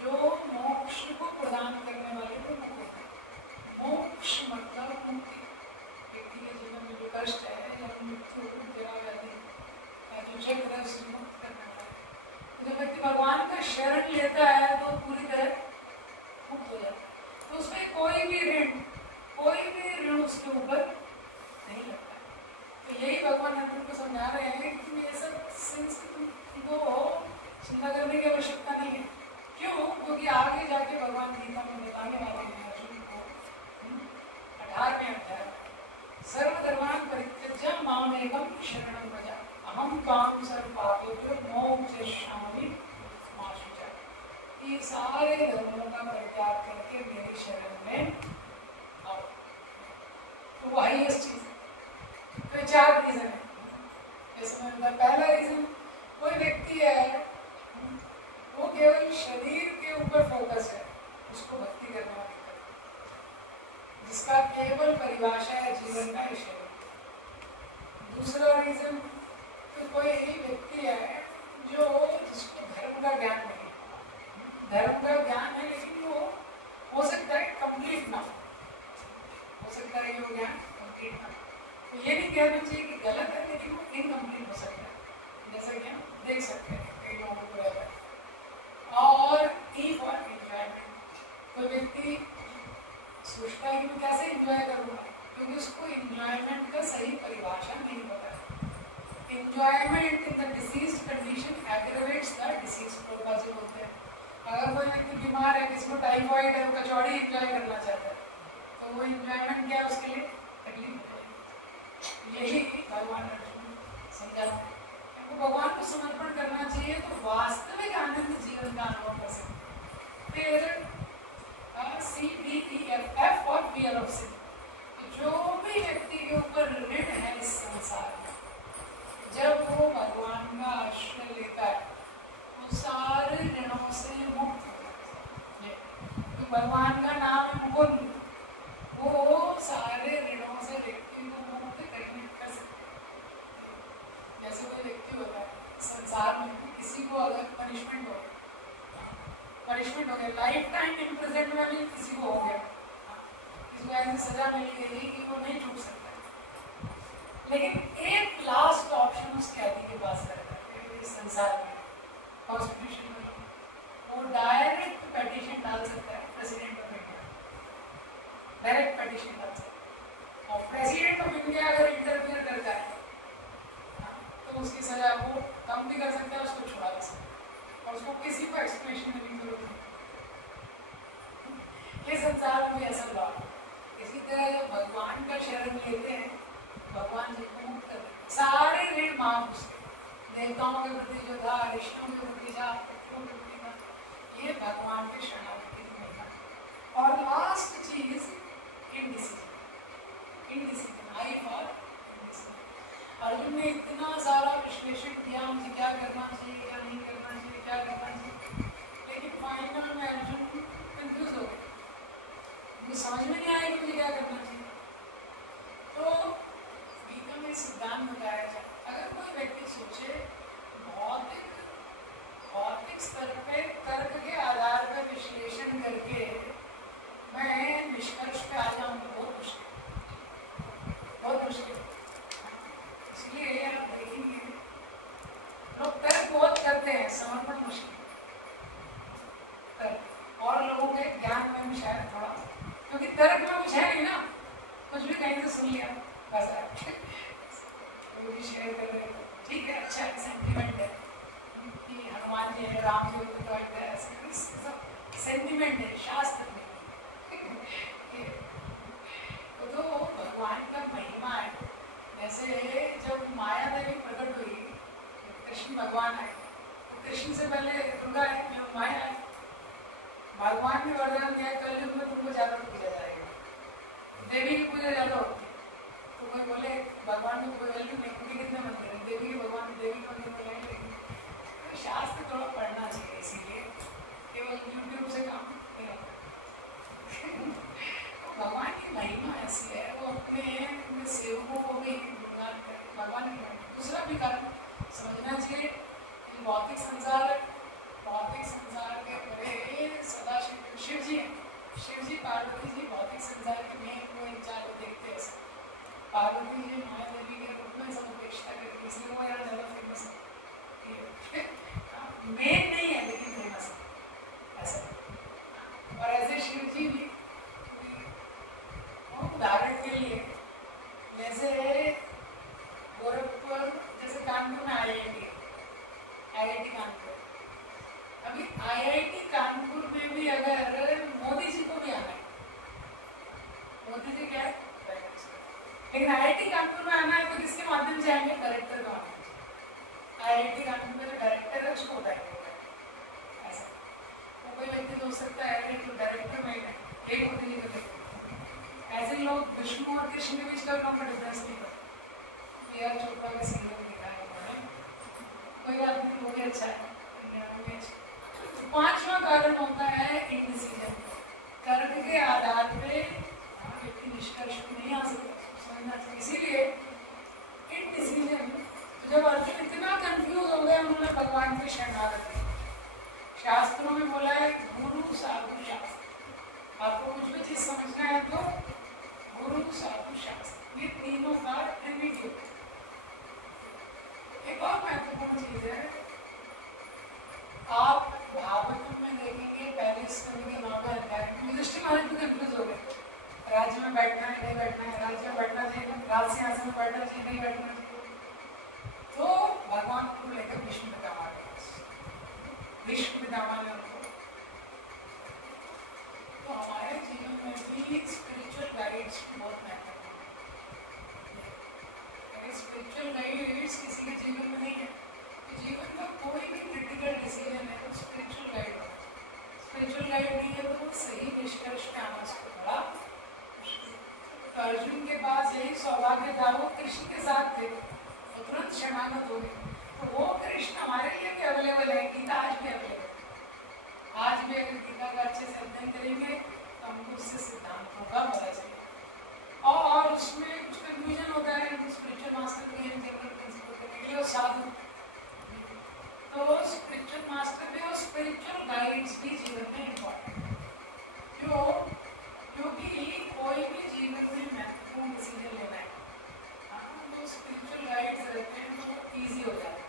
जो मोक्ष को प्रदान करने वाले को मुकुंद है। मोक्ष मतलब मुक्ति, व्यक्ति के जीवन में जो कष्ट है या मृत्यु जरा व्याधि का जो चक्र है उससे मुक्त करने वाला। जब व्यक्ति भगवान का शरण लेता है तो पूरी तरह मुक्त हो जाता है, तो उसमें कोई भी ऋण उसके ऊपर नहीं लगता। तो यही भगवान अर्जुन को समझा रहे हैं कि ये सब सिंस तुमको चिंता करने की आवश्यकता नहीं है। क्यों? क्योंकि आगे जाके भगवान गीता में बताने वाले हैं अर्जुन को 18वें अध्याय, सर्वधर्मान् परित्यज्य मामेकं शरणं व्रज अहं त्वां सर्वपापेभ्यो मोक्षयिष्यामि मा शुचः। ये सारे धर्मों का परित्याग करके मेरी शरण में आओ। तो वो हाईएस्ट चीज है। तो 4 रीजन है इसमें। पहला रीजन, कोई व्यक्ति है वो केवल शरीर के ऊपर फोकस है, उसको भक्ति करने वाली, जिसका केवल परिभाषा है जीवन का ही शरीर। दूसरा रीजन, तो कोई व्यक्ति है जो जिसको धर्म का ज्ञान नहीं, धर्म का ज्ञान है लेकिन वो हो सकता है कंप्लीट ना हो सकता है ये ज्ञान कंप्लीट ना। तो ये नहीं कहना चाहिए कि गलत है, लेकिन वो इनकम्प्लीट हो सकता है, जैसा कि हम देख सकते हैं कई लोगों को रहता है। और ई फॉर एंजॉयमेंट, कोई व्यक्ति सोचता है कि मैं कैसे एंजॉय करूँगा, क्योंकि उसको एंजॉयमेंट का सही परिभाषा नहीं पता है। Enjoyment in the disease condition aggravates the disease प्रोपॉजिट बोलते हैं। अगर कोई व्यक्ति बीमार है, किसी को टाइफाइड है, वो कचौड़ी एंजॉय करना चाहता है, तो वो एंजॉयमेंट क्या है उसके लिए? तकलीफ हो जाएगी, यही भगवान अर्जुन समझा, हमको भगवान को समर्पण करना चाहिए तो वास्तविक आनंद जीवन का अनुभव कर सकते हैं। फिर CBEF और फियर ऑफ सिन, जो भी व्यक्ति के ऊपर ऋण है इस संसार में, जब वो भगवान का आश्रय लेता है वो सारे ऋणों से मुक्त होता है। तो भगवान का नाम है मुकुंद, वो सारे ऋणों से व्यक्ति को मुक्त कर सकते हैं। जैसे कोई व्यक्ति होता है संसार में, किसी को अगर पनिशमेंट हो गया, लाइफ टाइम इम्प्रिजनमेंट में भी किसी को हो गया, किसी को ऐसी सजा मिल गई कि वो नहीं छूट सकता, लेकिन एक लास्ट ऑप्शन उस कैदी के पास रहता है इस संसार में, कॉन्स्टिट्यूशन में वो डायरेक्ट पेटिशन डाल सकता है president of India, direct petition डाल सकता है। और प्रेसिडेंट ऑफ इंडिया अगर इंटरफियर करता है तो उसकी सजा वो कम भी कर सकता है, उसको छुड़ा भी सकता है, और उसको किसी को एक्सप्लेनेशन देने की जरूरत नहीं। ये संसार में भी ऐसा हुआ। इसी तरह जब भगवान का शरण लेते हैं, भगवान जी को मुक्त कर देते हैं, सारे ऋण माफ उसके, देवताओं के प्रति जो था, ऋषियों के प्रति था, पितरों के प्रति था, ये भगवान के शरणागति की महिमा। और लास्ट चीज indiscipline, I for indiscipline. Arjun ने इतना सारा विश्लेषण किया मुझे क्या करना चाहिए, क्या नहीं करना चाहिए, क्या करना चाहिए, लेकिन फाइनल में अर्जुन कंफ्यूज हो गए, मुझे समझ में नहीं आया कि मुझे क्या करना चाहिए। तो गीता में सिद्धांत बताया जाए, अगर कोई व्यक्ति सोचे भौतिक स्तर पे तर्क के आधार पर विश्लेषण करके मैं निष्कर्ष पे आ जाऊं तो बहुत मुश्किल। इसलिए आप देखेंगे लोग तर्क बहुत करते हैं, समर्पण मुश्किल तर्क, और लोगों के ज्ञान में भी शायद थोड़ा, क्योंकि तर्क में कुछ है नहीं ना, कुछ भी कहीं से सुन लिया बस वो भी शेयर कर रहे हैं, ठीक है, अच्छा सेंटिमेंट है कि हनुमान जी है, राम जी तो ऐसे सब सेंटिमेंट है, शास्त्र में तो भगवान का महिमा है। जैसे जब माया देवी प्रकट हुई, कृष्ण भगवान आए, तो कृष्ण से पहले दुर्गा है, माया है। भगवान ने वरदान दिया कलयुग में तुमको ज्यादा पूजा जाएगा, देवी की पूजा ज्यादा होती है। तो कोई बोले भगवान को कोई वैल्यू नहीं, क्योंकि कितने मंदिर है, देवी के भगवान देवी मंदिर में नहीं, लेकिन तो शास्त्र थोड़ा पढ़ना चाहिए, इसीलिए केवल यूट्यूब से काम नहीं होता। भगवान की महिमा ऐसी है, वो अपने सेवकों को भी गुणगान करे, भगवान की। दूसरा भी कारण समझना चाहिए कि भौतिक संसार के परे सदा शिव जी हैं, शिव जी पार्वती जी भौतिक संसार के मेन को इंचार्ज देखते हैं। पार्वती जी माया देवी के रूप में सब अपेक्षा करती, इसलिए वो यहाँ ज़्यादा फेमस है, मेन नहीं है लेकिन फेमस है ऐसा। और ऐसे शिव जी भी उदाहरण के लिए, जैसे गोरखपुर, जैसे कानपुर में IIT कानपुर, अभी IIT कानपुर में भी अगर मोदी जी को भी आना है, मोदी जी क्या है, लेकिन IIT कानपुर में आना है तो किसके माध्यम से आएंगे, डायरेक्टर का माध्यम से। IIT कानपुर में जो डायरेक्टर है उसको बताएंगे ऐसा। वो कोई व्यक्ति हो सकता है तो डायरेक्टर में एक मोदी जी को, ऐसे लोग विष्णु और कृष्ण के बीच का कम डिफरेंस नहीं करते। यार चोपड़ा का सीरियल देखा है उन्होंने, कोई बात नहीं, वो भी अच्छा है, तो पांचवा कारण होता है इनडिसीजन। तर्क के आधार पे व्यक्ति निष्कर्ष पे नहीं आ सकता, समझना चाहिए। इसीलिए इनडिसीजन, जब अर्जुन इतना कंफ्यूज हो गए, उन्होंने भगवान की शरणागति, शास्त्रों में बोला है गुरु साधु शास्त्र, आपको कुछ भी चीज समझना है तो गुरु साधु शास्त्र, ये तीनों का ट्रिनिटी। एक और महत्वपूर्ण चीज है, आप भागवत में देखेंगे पहले स्कंद के 9वें अध्याय में युधिष्ठिर महाराज भी कंफ्यूज हो गए, राज्य में बैठना है नहीं बैठना है, राज्य में बैठना चाहिए, राज सिंहासन में बैठना चाहिए नहीं बैठना चाहिए, तो भगवान को लेकर भीष्म पितामह ने उनको। तो हमारे जीवन में भी स्पिरिचुअल गाइड्स बहुत महत्वपूर्ण है। स्पिरिचुअल गाइड्स किसी के जीवन में नहीं है, तो जीवन का कोई भी क्रिटिकल डिसीजन है तो स्पिरिचुअल गाइड हो। स्पिरिचुअल गाइड नहीं है तो सही निष्कर्ष पे आना उसको बड़ा मुश्किल। तो अर्जुन के पास यही सौभाग्य था, वो कृष्ण के साथ थे, वो तुरंत शरणागत हो गए। तो वो कृष्ण हमारे लिए भी अवेलेबल है, गीता आज भी अवेलेबल है। आज भी अगर गीता का अच्छे से अध्ययन करेंगे तो हमको उससे सिद्धांतों का पता चलेगा। और उसमें कुछ कंफ्यूजन होता है स्पिरिचुअल मास्टर के जनरल प्रिंसिपल करने के लिए और साधु, तो स्पिरिचुअल मास्टर में और स्पिरिचुअल गाइड्स भी जीवन में इम्पोर्टेंट। क्यों? क्योंकि कोई भी जीवन में महत्वपूर्ण डिसीजन लेना है, तो स्पिरिचुअल गाइड्स रहते हैं तो ईजी हो जाता है।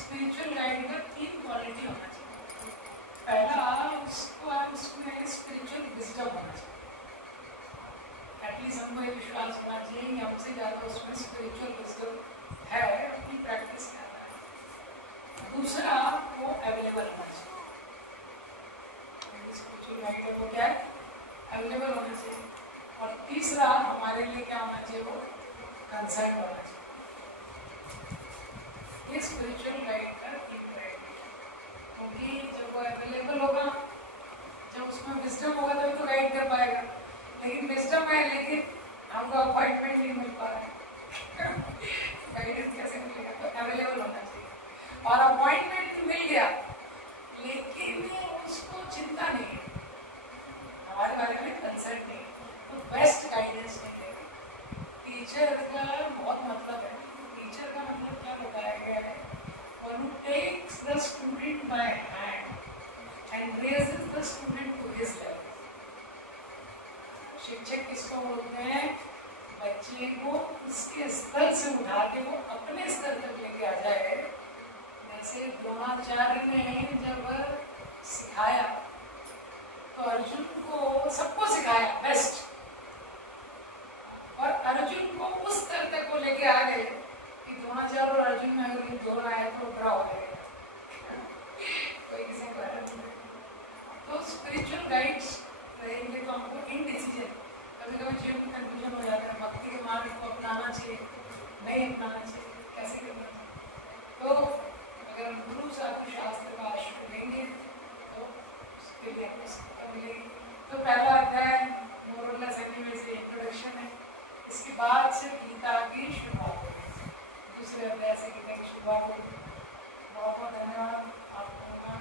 स्पिरिचुअल गाइड का 3 क्वालिटी होना चाहिए। पहला, उसमें स्पिरिचुअल विजडम होना चाहिए। एटलीस्ट हमको ये विश्वास होना चाहिए कि हमसे ज़्यादा उसमें स्पिरिचुअल विजडम है, अपनी प्रैक्टिस करना है। दूसरा, वो अवेलेबल होना चाहिए। स्पिरिचुअल गाइड को क्या है? अवेलेबल होना चाहिए। और तीसरा, हमारे लिए क्या होना चाहिए? वो कंसर्न होना चाहिए। ये स्पिरिचुअल गाइड का 3 क्राइटेरिया। क्योंकि जब वो अवेलेबल होगा, जब उसमें विजडम होगा तभी तो गाइड कर पाएगा। लेकिन विजडम है लेकिन हमको अपॉइंटमेंट नहीं मिल पा रहा है, गाइडेंस कैसे मिलेगा? तो अवेलेबल होना चाहिए। और अपॉइंटमेंट मिल गया लेकिन उसको चिंता नहीं है, हमारे बारे में कंसर्न नहीं है, तो बेस्ट गाइडेंस नहीं देगा। टीचर का बहुत मतलब है। टीचर का मतलब क्या बताया गया है? One who takes the student by hand and raises the student to his level. शिक्षक किसको बोलते हैं? बच्चे को उसके स्तर से उठा के वो अपने स्तर तक लेके आ जाए। जैसे द्रोणाचार्य ने जब सिखाया तो अर्जुन को सबको सिखाया बेस्ट, और अर्जुन को उस स्तर तक वो लेके आ गए कि द्रोणाचार्य और अर्जुन में अगर युद्ध हो रहा है तो ड्रॉ हो जाएगा, कोई किसी को हरा नहीं। तो स्पिरिचुअल गाइड्स रहेंगे तो हमको इनडिसीजन, कभी कभी जीवन में कंफ्यूजन हो जाता है, भक्ति के मार्ग को अपनाना चाहिए, नहीं अपनाना चाहिए, कैसे करना चाहिए। तो अगर हम गुरु साहब शास्त्र का आश्रय लेंगे तो उसके लिए हमको मिलेगी। तो पहला अध्याय मोरलेस एनीवे से इंट्रोडक्शन है, इसके बाद से गीता की शुरुआत होगी, दूसरे अध्याय से गीता की शुरुआत होगी। बहुत बहुत धन्यवाद आप लोगों का,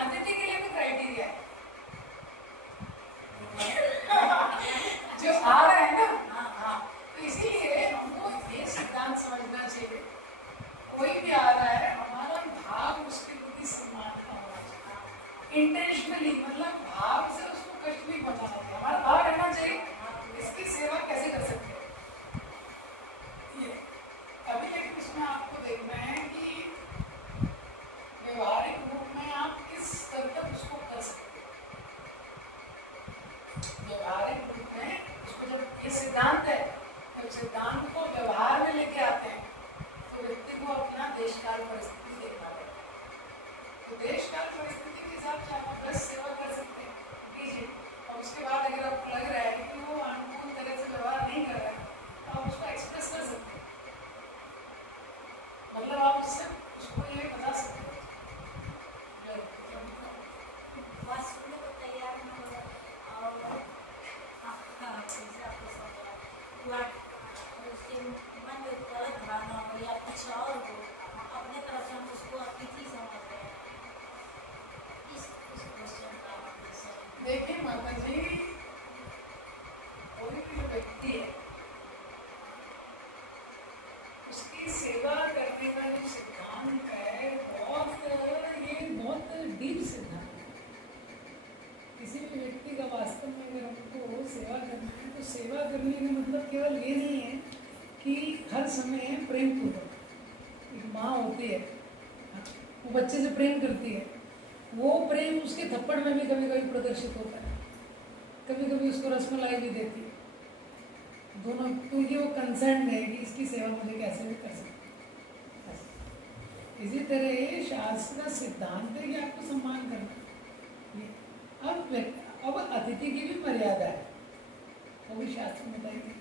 अतिथि के लिए भी क्राइटेरिया है। जो आ रहे हैं ना, हाँ, तो इसीलिए हमको ये सिद्धांत समझना चाहिए, कोई भी आ रहा है हमारा भाव उसके प्रति सम्मान का होना चाहिए, इंटेंशनली, मतलब भाव से उसको कष्ट नहीं पहुंचाना चाहिए, हमारा भाव रहना चाहिए इसकी सेवा कैसे कर सकते हैं ये। अभी लेकिन उसमें आपको देखना है कि व्यवहारिक रूप में आप किस स्तर तक उसको कर सकते हैं। व्यवहारिक रूप में उसको जब ये सिद्धांत है, जब सिद्धांत को व्यवहार में लेके आते हैं तो व्यक्ति को अपना देशकाल परिस्थिति देखना पड़ेगा। तो देशकाल परिस्थिति के हिसाब से आप 10 सेवा कर सकते हैं, कीजिए, और उसके बाद अगर आपको लग रहा है कि वो अनुकूल तरह से व्यवहार नहीं कर रहा है तो आप उसको एक्सप्रेस कर सकते हैं, मतलब आप उससे उसको ये बता सकते हैं। अपने तरफ से हम उसको अतिथि समझ रहे हैं। इस क्वेश्चन का देखिए माता जी, कोई भी व्यक्ति है उसकी सेवा करने का जो सिद्धांत है बहुत डीप सिद्धांत है। किसी भी व्यक्ति का वास्तव में अगर हमको सेवा करना है तो सेवा करने का मतलब केवल ये नहीं है कि हर समय प्रेम पूर्वक। एक माँ होती है, वो बच्चे से प्रेम करती है, वो प्रेम उसके थप्पड़ में भी कभी कभी प्रदर्शित होता है, कभी कभी उसको रसमलाई भी देती है, दोनों, क्योंकि वो कंसर्न है कि इसकी सेवा मुझे कैसे भी कर सकती है। इसी तरह शास्त्र का सिद्धांत है कि आपको सम्मान करना। अब अतिथि की भी मर्यादा है, वो भी शास्त्र में बताई गई।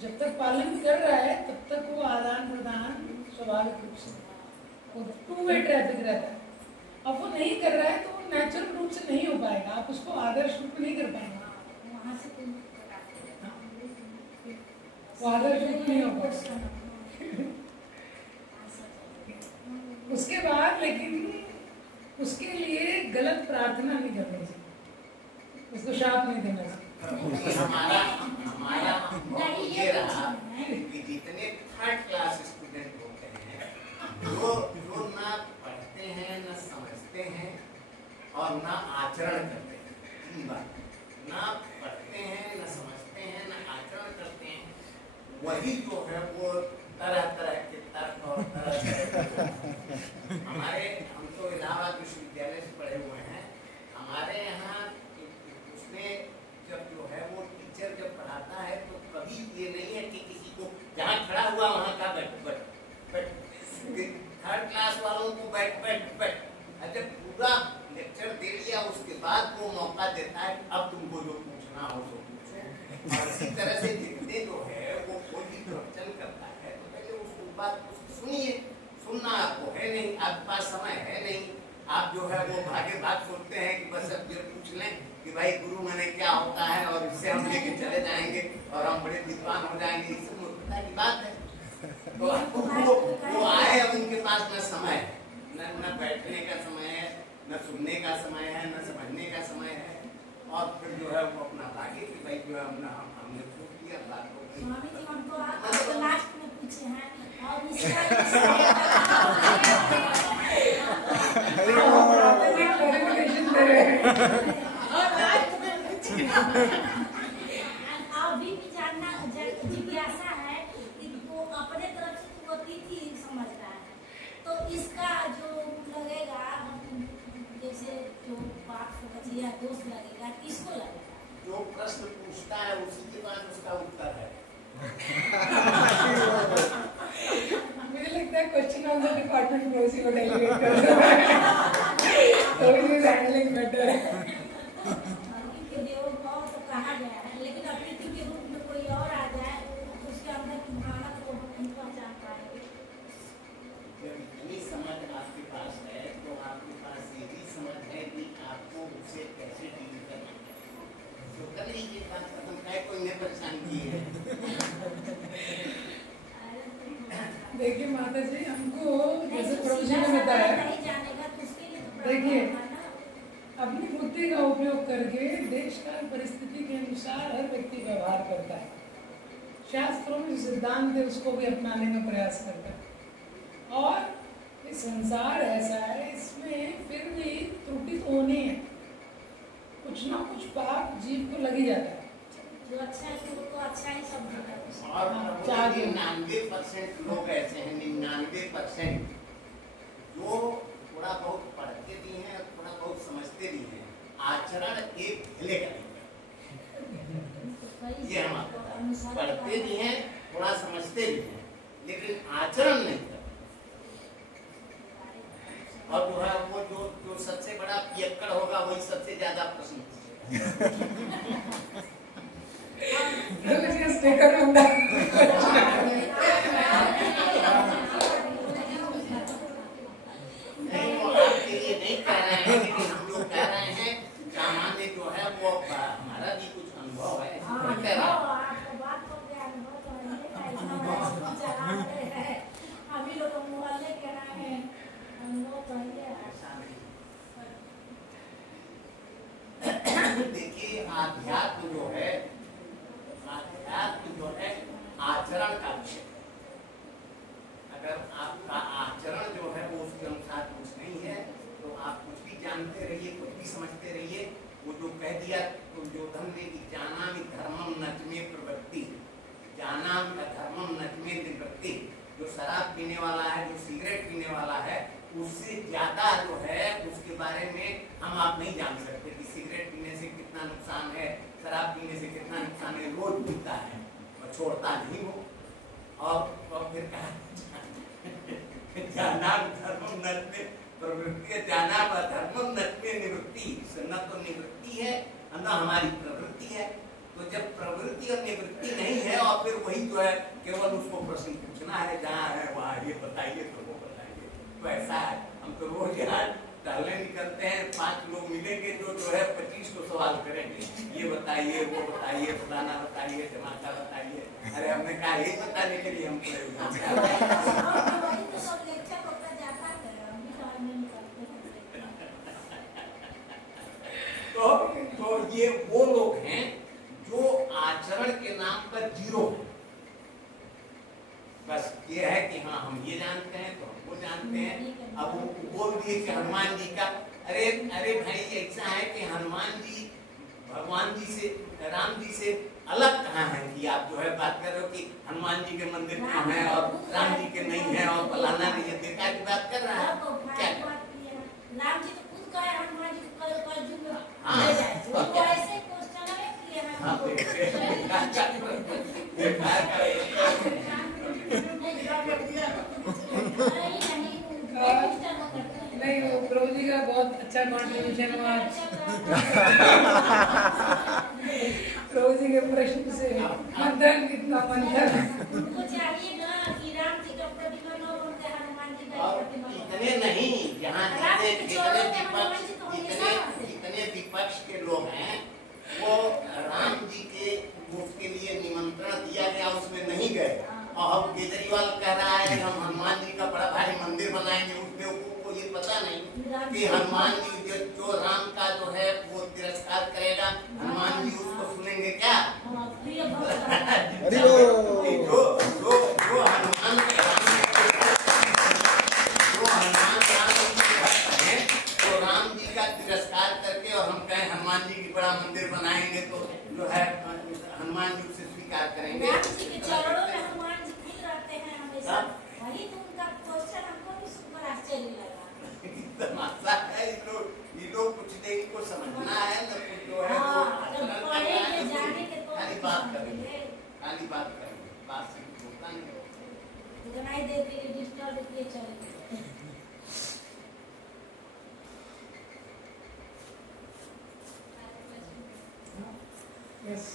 जब तक पालन कर रहा है तब तक वो आदान प्रदान स्वाभाविक रूप से टू वे ट्रैफिक रहता है। अब वो नहीं कर रहा है तो वो नेचुरल रूप से नहीं हो पाएगा, आप उसको आदर्श रूप में नहीं कर पाएंगे, वहाँ से वो आदर्श रूप नहीं हो पाएगा। उसके बाद लेकिन उसके लिए गलत प्रार्थना नहीं करनी चाहिए, उसको शाप नहीं देना चाहिए। हमारा ये रहा कि जितने थर्ड क्लास स्टूडेंट होते हैं जो ना पढ़ते हैं, ना समझते हैं और ना आचरण करते हैं। तीन बात, ना पढ़ते हैं, ना समझते हैं, ना आचरण करते हैं, वही जो है वो तरह तरह के तर्क और हम तो इलाहाबाद विश्वविद्यालय से पढ़े हुए हैं। हमारे यहाँ उसमें जब जो है वो टीचर जब पढ़ाता है तो कभी ये नहीं है कि किसी को जहाँ खड़ा हुआ वहाँ का बैठ थर्ड क्लास वालों को बैठ जब पूरा लेक्चर दे लिया उसके बाद वो मौका देता है अब तुमको जो पूछना हो सो पूछो। और इसी तरह से जितने जो है वो कोई भी प्रवचन करता है तो पहले उसको बात सुनिए। सुनना आपको है नहीं, आपके पास समय है नहीं, आप जो है वो भागे भाग सोचते हैं कि बस अब ये पूछ लें कि भाई गुरु माने क्या होता है और इससे हम लेके चले जाएंगे और हम बड़े विद्वान हो जाएंगे। इस मूर्खता की बात है। तो वो आए, अब उनके पास न समय है, न बैठने का समय है, न सुनने का समय है, न समझने का समय है, और फिर जो है वो अपना भागे कि भाई जो है हमने पूछ लिया बात हो गई। स्वामी जी हमको आपको लास्ट में पूछे हैं और इसका अभी भी जानना जिज्ञासा है कि वो अपने तरफ से वो अतिथि समझ रहा है, तो इसका जो लगेगा जैसे जो बात या दोस्त लगेगा, किसको लगेगा? जो प्रश्न पूछता है उसी के पास उसका उत्तर है। मुझे लगता है क्वेश्चन आंसर डिपार्टमेंट में उसी को डेलीगेट कर दो, तो इट इज हैंडलिंग बेटर। के देव भाव तो कहा गया है, लेकिन अतिथि के रूप में कोई और आ जाए तो उसके अंदर की भावना को हम पहचान पाएंगे। जब इतनी समझ आपके पास है तो आपके पास ये भी समझ है कि आपको उससे कैसे डील करना है, तो कर लीजिए बात खत्म। है कोई ने परेशान की है। देखिए माता जी, हमको जैसे प्रभु जी ने बताया, देखिए अपनी बुद्धि का उपयोग करके देश का परिस्थिति के अनुसार हर व्यक्ति व्यवहार करता है। शास्त्रों में सिद्धांत है उसको भी अपनाने का प्रयास करता है। और ये संसार ऐसा है, इसमें फिर भी त्रुटि तो होनी है, कुछ ना कुछ पाप जीव को लग ही जाता है। जो अच्छा है वो तो अच्छा ही समझेगा। और 99% लोग ऐसे हैं, 99% जो थोड़ा बहुत पढ़ते भी हैं, थोड़ा बहुत समझते भी हैं, आचरण एक ढीले का नहीं। ये हम पढ़ते भी हैं, थोड़ा समझते भी हैं, लेकिन आचरण नहीं करते। और जो है वो जो सबसे बड़ा पियक्कड़ होगा वही सबसे ज्यादा प्रश्न नहीं, वो आपके लिए नहीं कह रहे हैं, लेकिन हम जो कह रहे हैं सामान्य जो है वो हमारा भी कुछ अनुभव है। देखिए आध्यात्म जो है आचरण का विषय। अगर आपका आचरण जो है वो उसके अनुसार कुछ नहीं है तो आप कुछ भी जानते रहिए, कुछ भी समझते रहिए। वो जो कह दिया तो दुर्योधन ने कि जानामि धर्मम नचमे प्रवृत्ति, जानाम का धर्मम नचमे निवृत्ति। जो शराब पीने वाला है, जो सिगरेट पीने वाला है, उससे ज्यादा जो है उसके बारे में हम आप नहीं जान सकते कि सिगरेट पीने से कितना नुकसान है, शराब पीने से कितना नुकसान है। रोज पीता है और छोड़ता नहीं हो। और फिर कहा जानाम धर्मम नचमे प्रवृत्ति, जानाम धर्मम नचमे निवृत्ति। न तो निवृत्ति है न हमारी प्रवृत्ति है। तो जब प्रवृत्ति और निवृत्ति नहीं है और फिर वही जो है केवल उसको प्रश्न पूछना है, जहाँ है वहाँ ये बताइए तो वो बताइए। तो ऐसा है, हम तो रोज यहाँ टहलने निकलते हैं, 5 लोग मिलेंगे जो है 25 को सवाल करेंगे, ये बताइए वो बताइए, फलाना बताइए, धमाका बताइए। अरे हमने कहा यही बताने के लिए हम तो ये वो लोग हैं जो आचरण के नाम पर जीरो है। बस ये है कि हाँ हम ये जानते हैं तो हम वो जानते हैं। अब वो बोल दिए कि हनुमान जी का, अरे भाई ऐसा है कि हनुमान जी भगवान जी से, राम जी से अलग कहाँ है कि आप जो है बात कर रहे हो कि हनुमान जी के मंदिर कहाँ है और राम जी के नहीं है और फलाना नहीं है। देखा की बात कर रहा है क्या? राम जी तो खुद कहे हनुमान जी को कल युग में ले जाए, वो ऐसे क्वेश्चन है कि हाँ नहीं, वो प्रभु जी का बहुत अच्छा कॉन्ट्रीब्यूशन हुआ प्रभु जी के प्रश्न से। मंथन कितना मंथन उनको चाहिए ना कि राम जी का प्रतिमा न बनते हनुमान जी का प्रतिमा। इतने नहीं, यहाँ जितने विपक्ष के लोग हैं वो राम जी के उसके लिए निमंत्रण दिया गया उसमें नहीं गए। और अब केजरीवाल कह रहा है हम हनुमान जी का बड़ा भारी मंदिर बनाएंगे। उसमें को ये पता नहीं कि हनुमान जी जो राम का जो है वो तिरस्कार करेगा, हनुमान जी उसको सुनेंगे क्या? जो राम जी का तिरस्कार करके और हम कहें हनुमान जी की बड़ा मंदिर बनाएंगे तो जो है हनुमान जी उसे स्वीकार करेंगे। हनुमान जी खुद रहते हैं हमेशा, वही तो उनका क्वेश्चन हमको भी सुपर आश्चर्य लगा। तमाशा है, ये लोग कुछ नहीं को समझना है न कुछ जो है खाली बात करेंगे, खाली बात करेंगे, बात से होता नहीं। सुनाई देते कि डिस्टर्ब किए चले। यस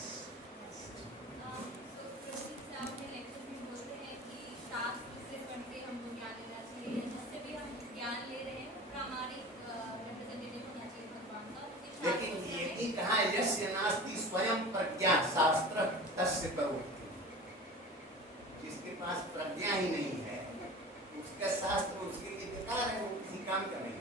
लेकिन ये भी कहा यस्य नास्ति स्वयं प्रज्ञा शास्त्र तस्य करोति। जिसके पास प्रज्ञा ही नहीं है उसका शास्त्र उसके लिए बेकार है, वो किसी काम का नहीं।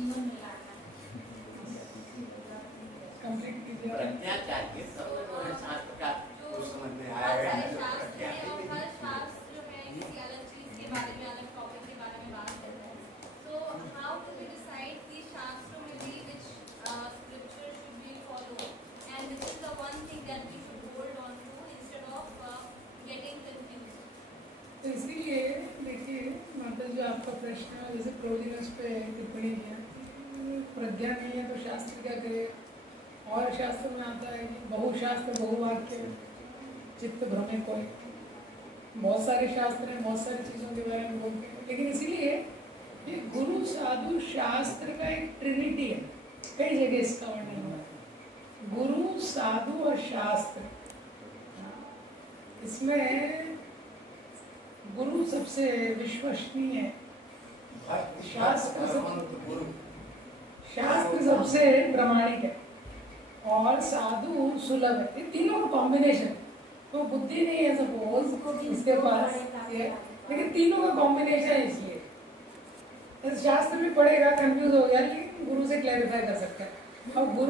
जीवन में लाना है। कंप्लीट कीजिए। प्रज्ञा चाहिए तब तो है शास्त्र का कुछ समझ में बहुत आएगा। सारे शास्त्र हैं और हर शास्त्र जो है किसी अलग चीज के बारे में, अलग टॉपिक के बारे में बात करता है। So how do we decide कि शास्त्र में भी which scripture should we follow and this is the one thing that we should hold on to instead of getting confused. तो इसीलिए देखिए माता जी आपका प्रश्न जैसे प्रोजिनस पे टिप्पणी किया, प्रज्ञा नहीं है तो शास्त्र क्या करे। और शास्त्र में आता है कि बहुशास्त्र बहुवाक्य चित्त भ्रमे कोई। बहुत सारे शास्त्र हैं, बहुत सारी चीज़ों के बारे में बोलते हैं, लेकिन इसीलिए ये गुरु साधु शास्त्र का एक ट्रिनिटी है। कई जगह इसका वर्णन हुआ है, गुरु साधु और शास्त्र। इसमें गुरु सबसे विश्वसनीय है, शास्त्र सबसे प्रामाणिक है और साधु सुलभ है। ये तीनों का कॉम्बिनेशन, तो बुद्धि नहीं है सपोज इसके पास, लेकिन तीनों का कॉम्बिनेशन है। इसलिए शास्त्र भी पढ़ेगा कंफ्यूज हो गया, लेकिन गुरु से क्लैरिफाई कर सकता है। अब गुरु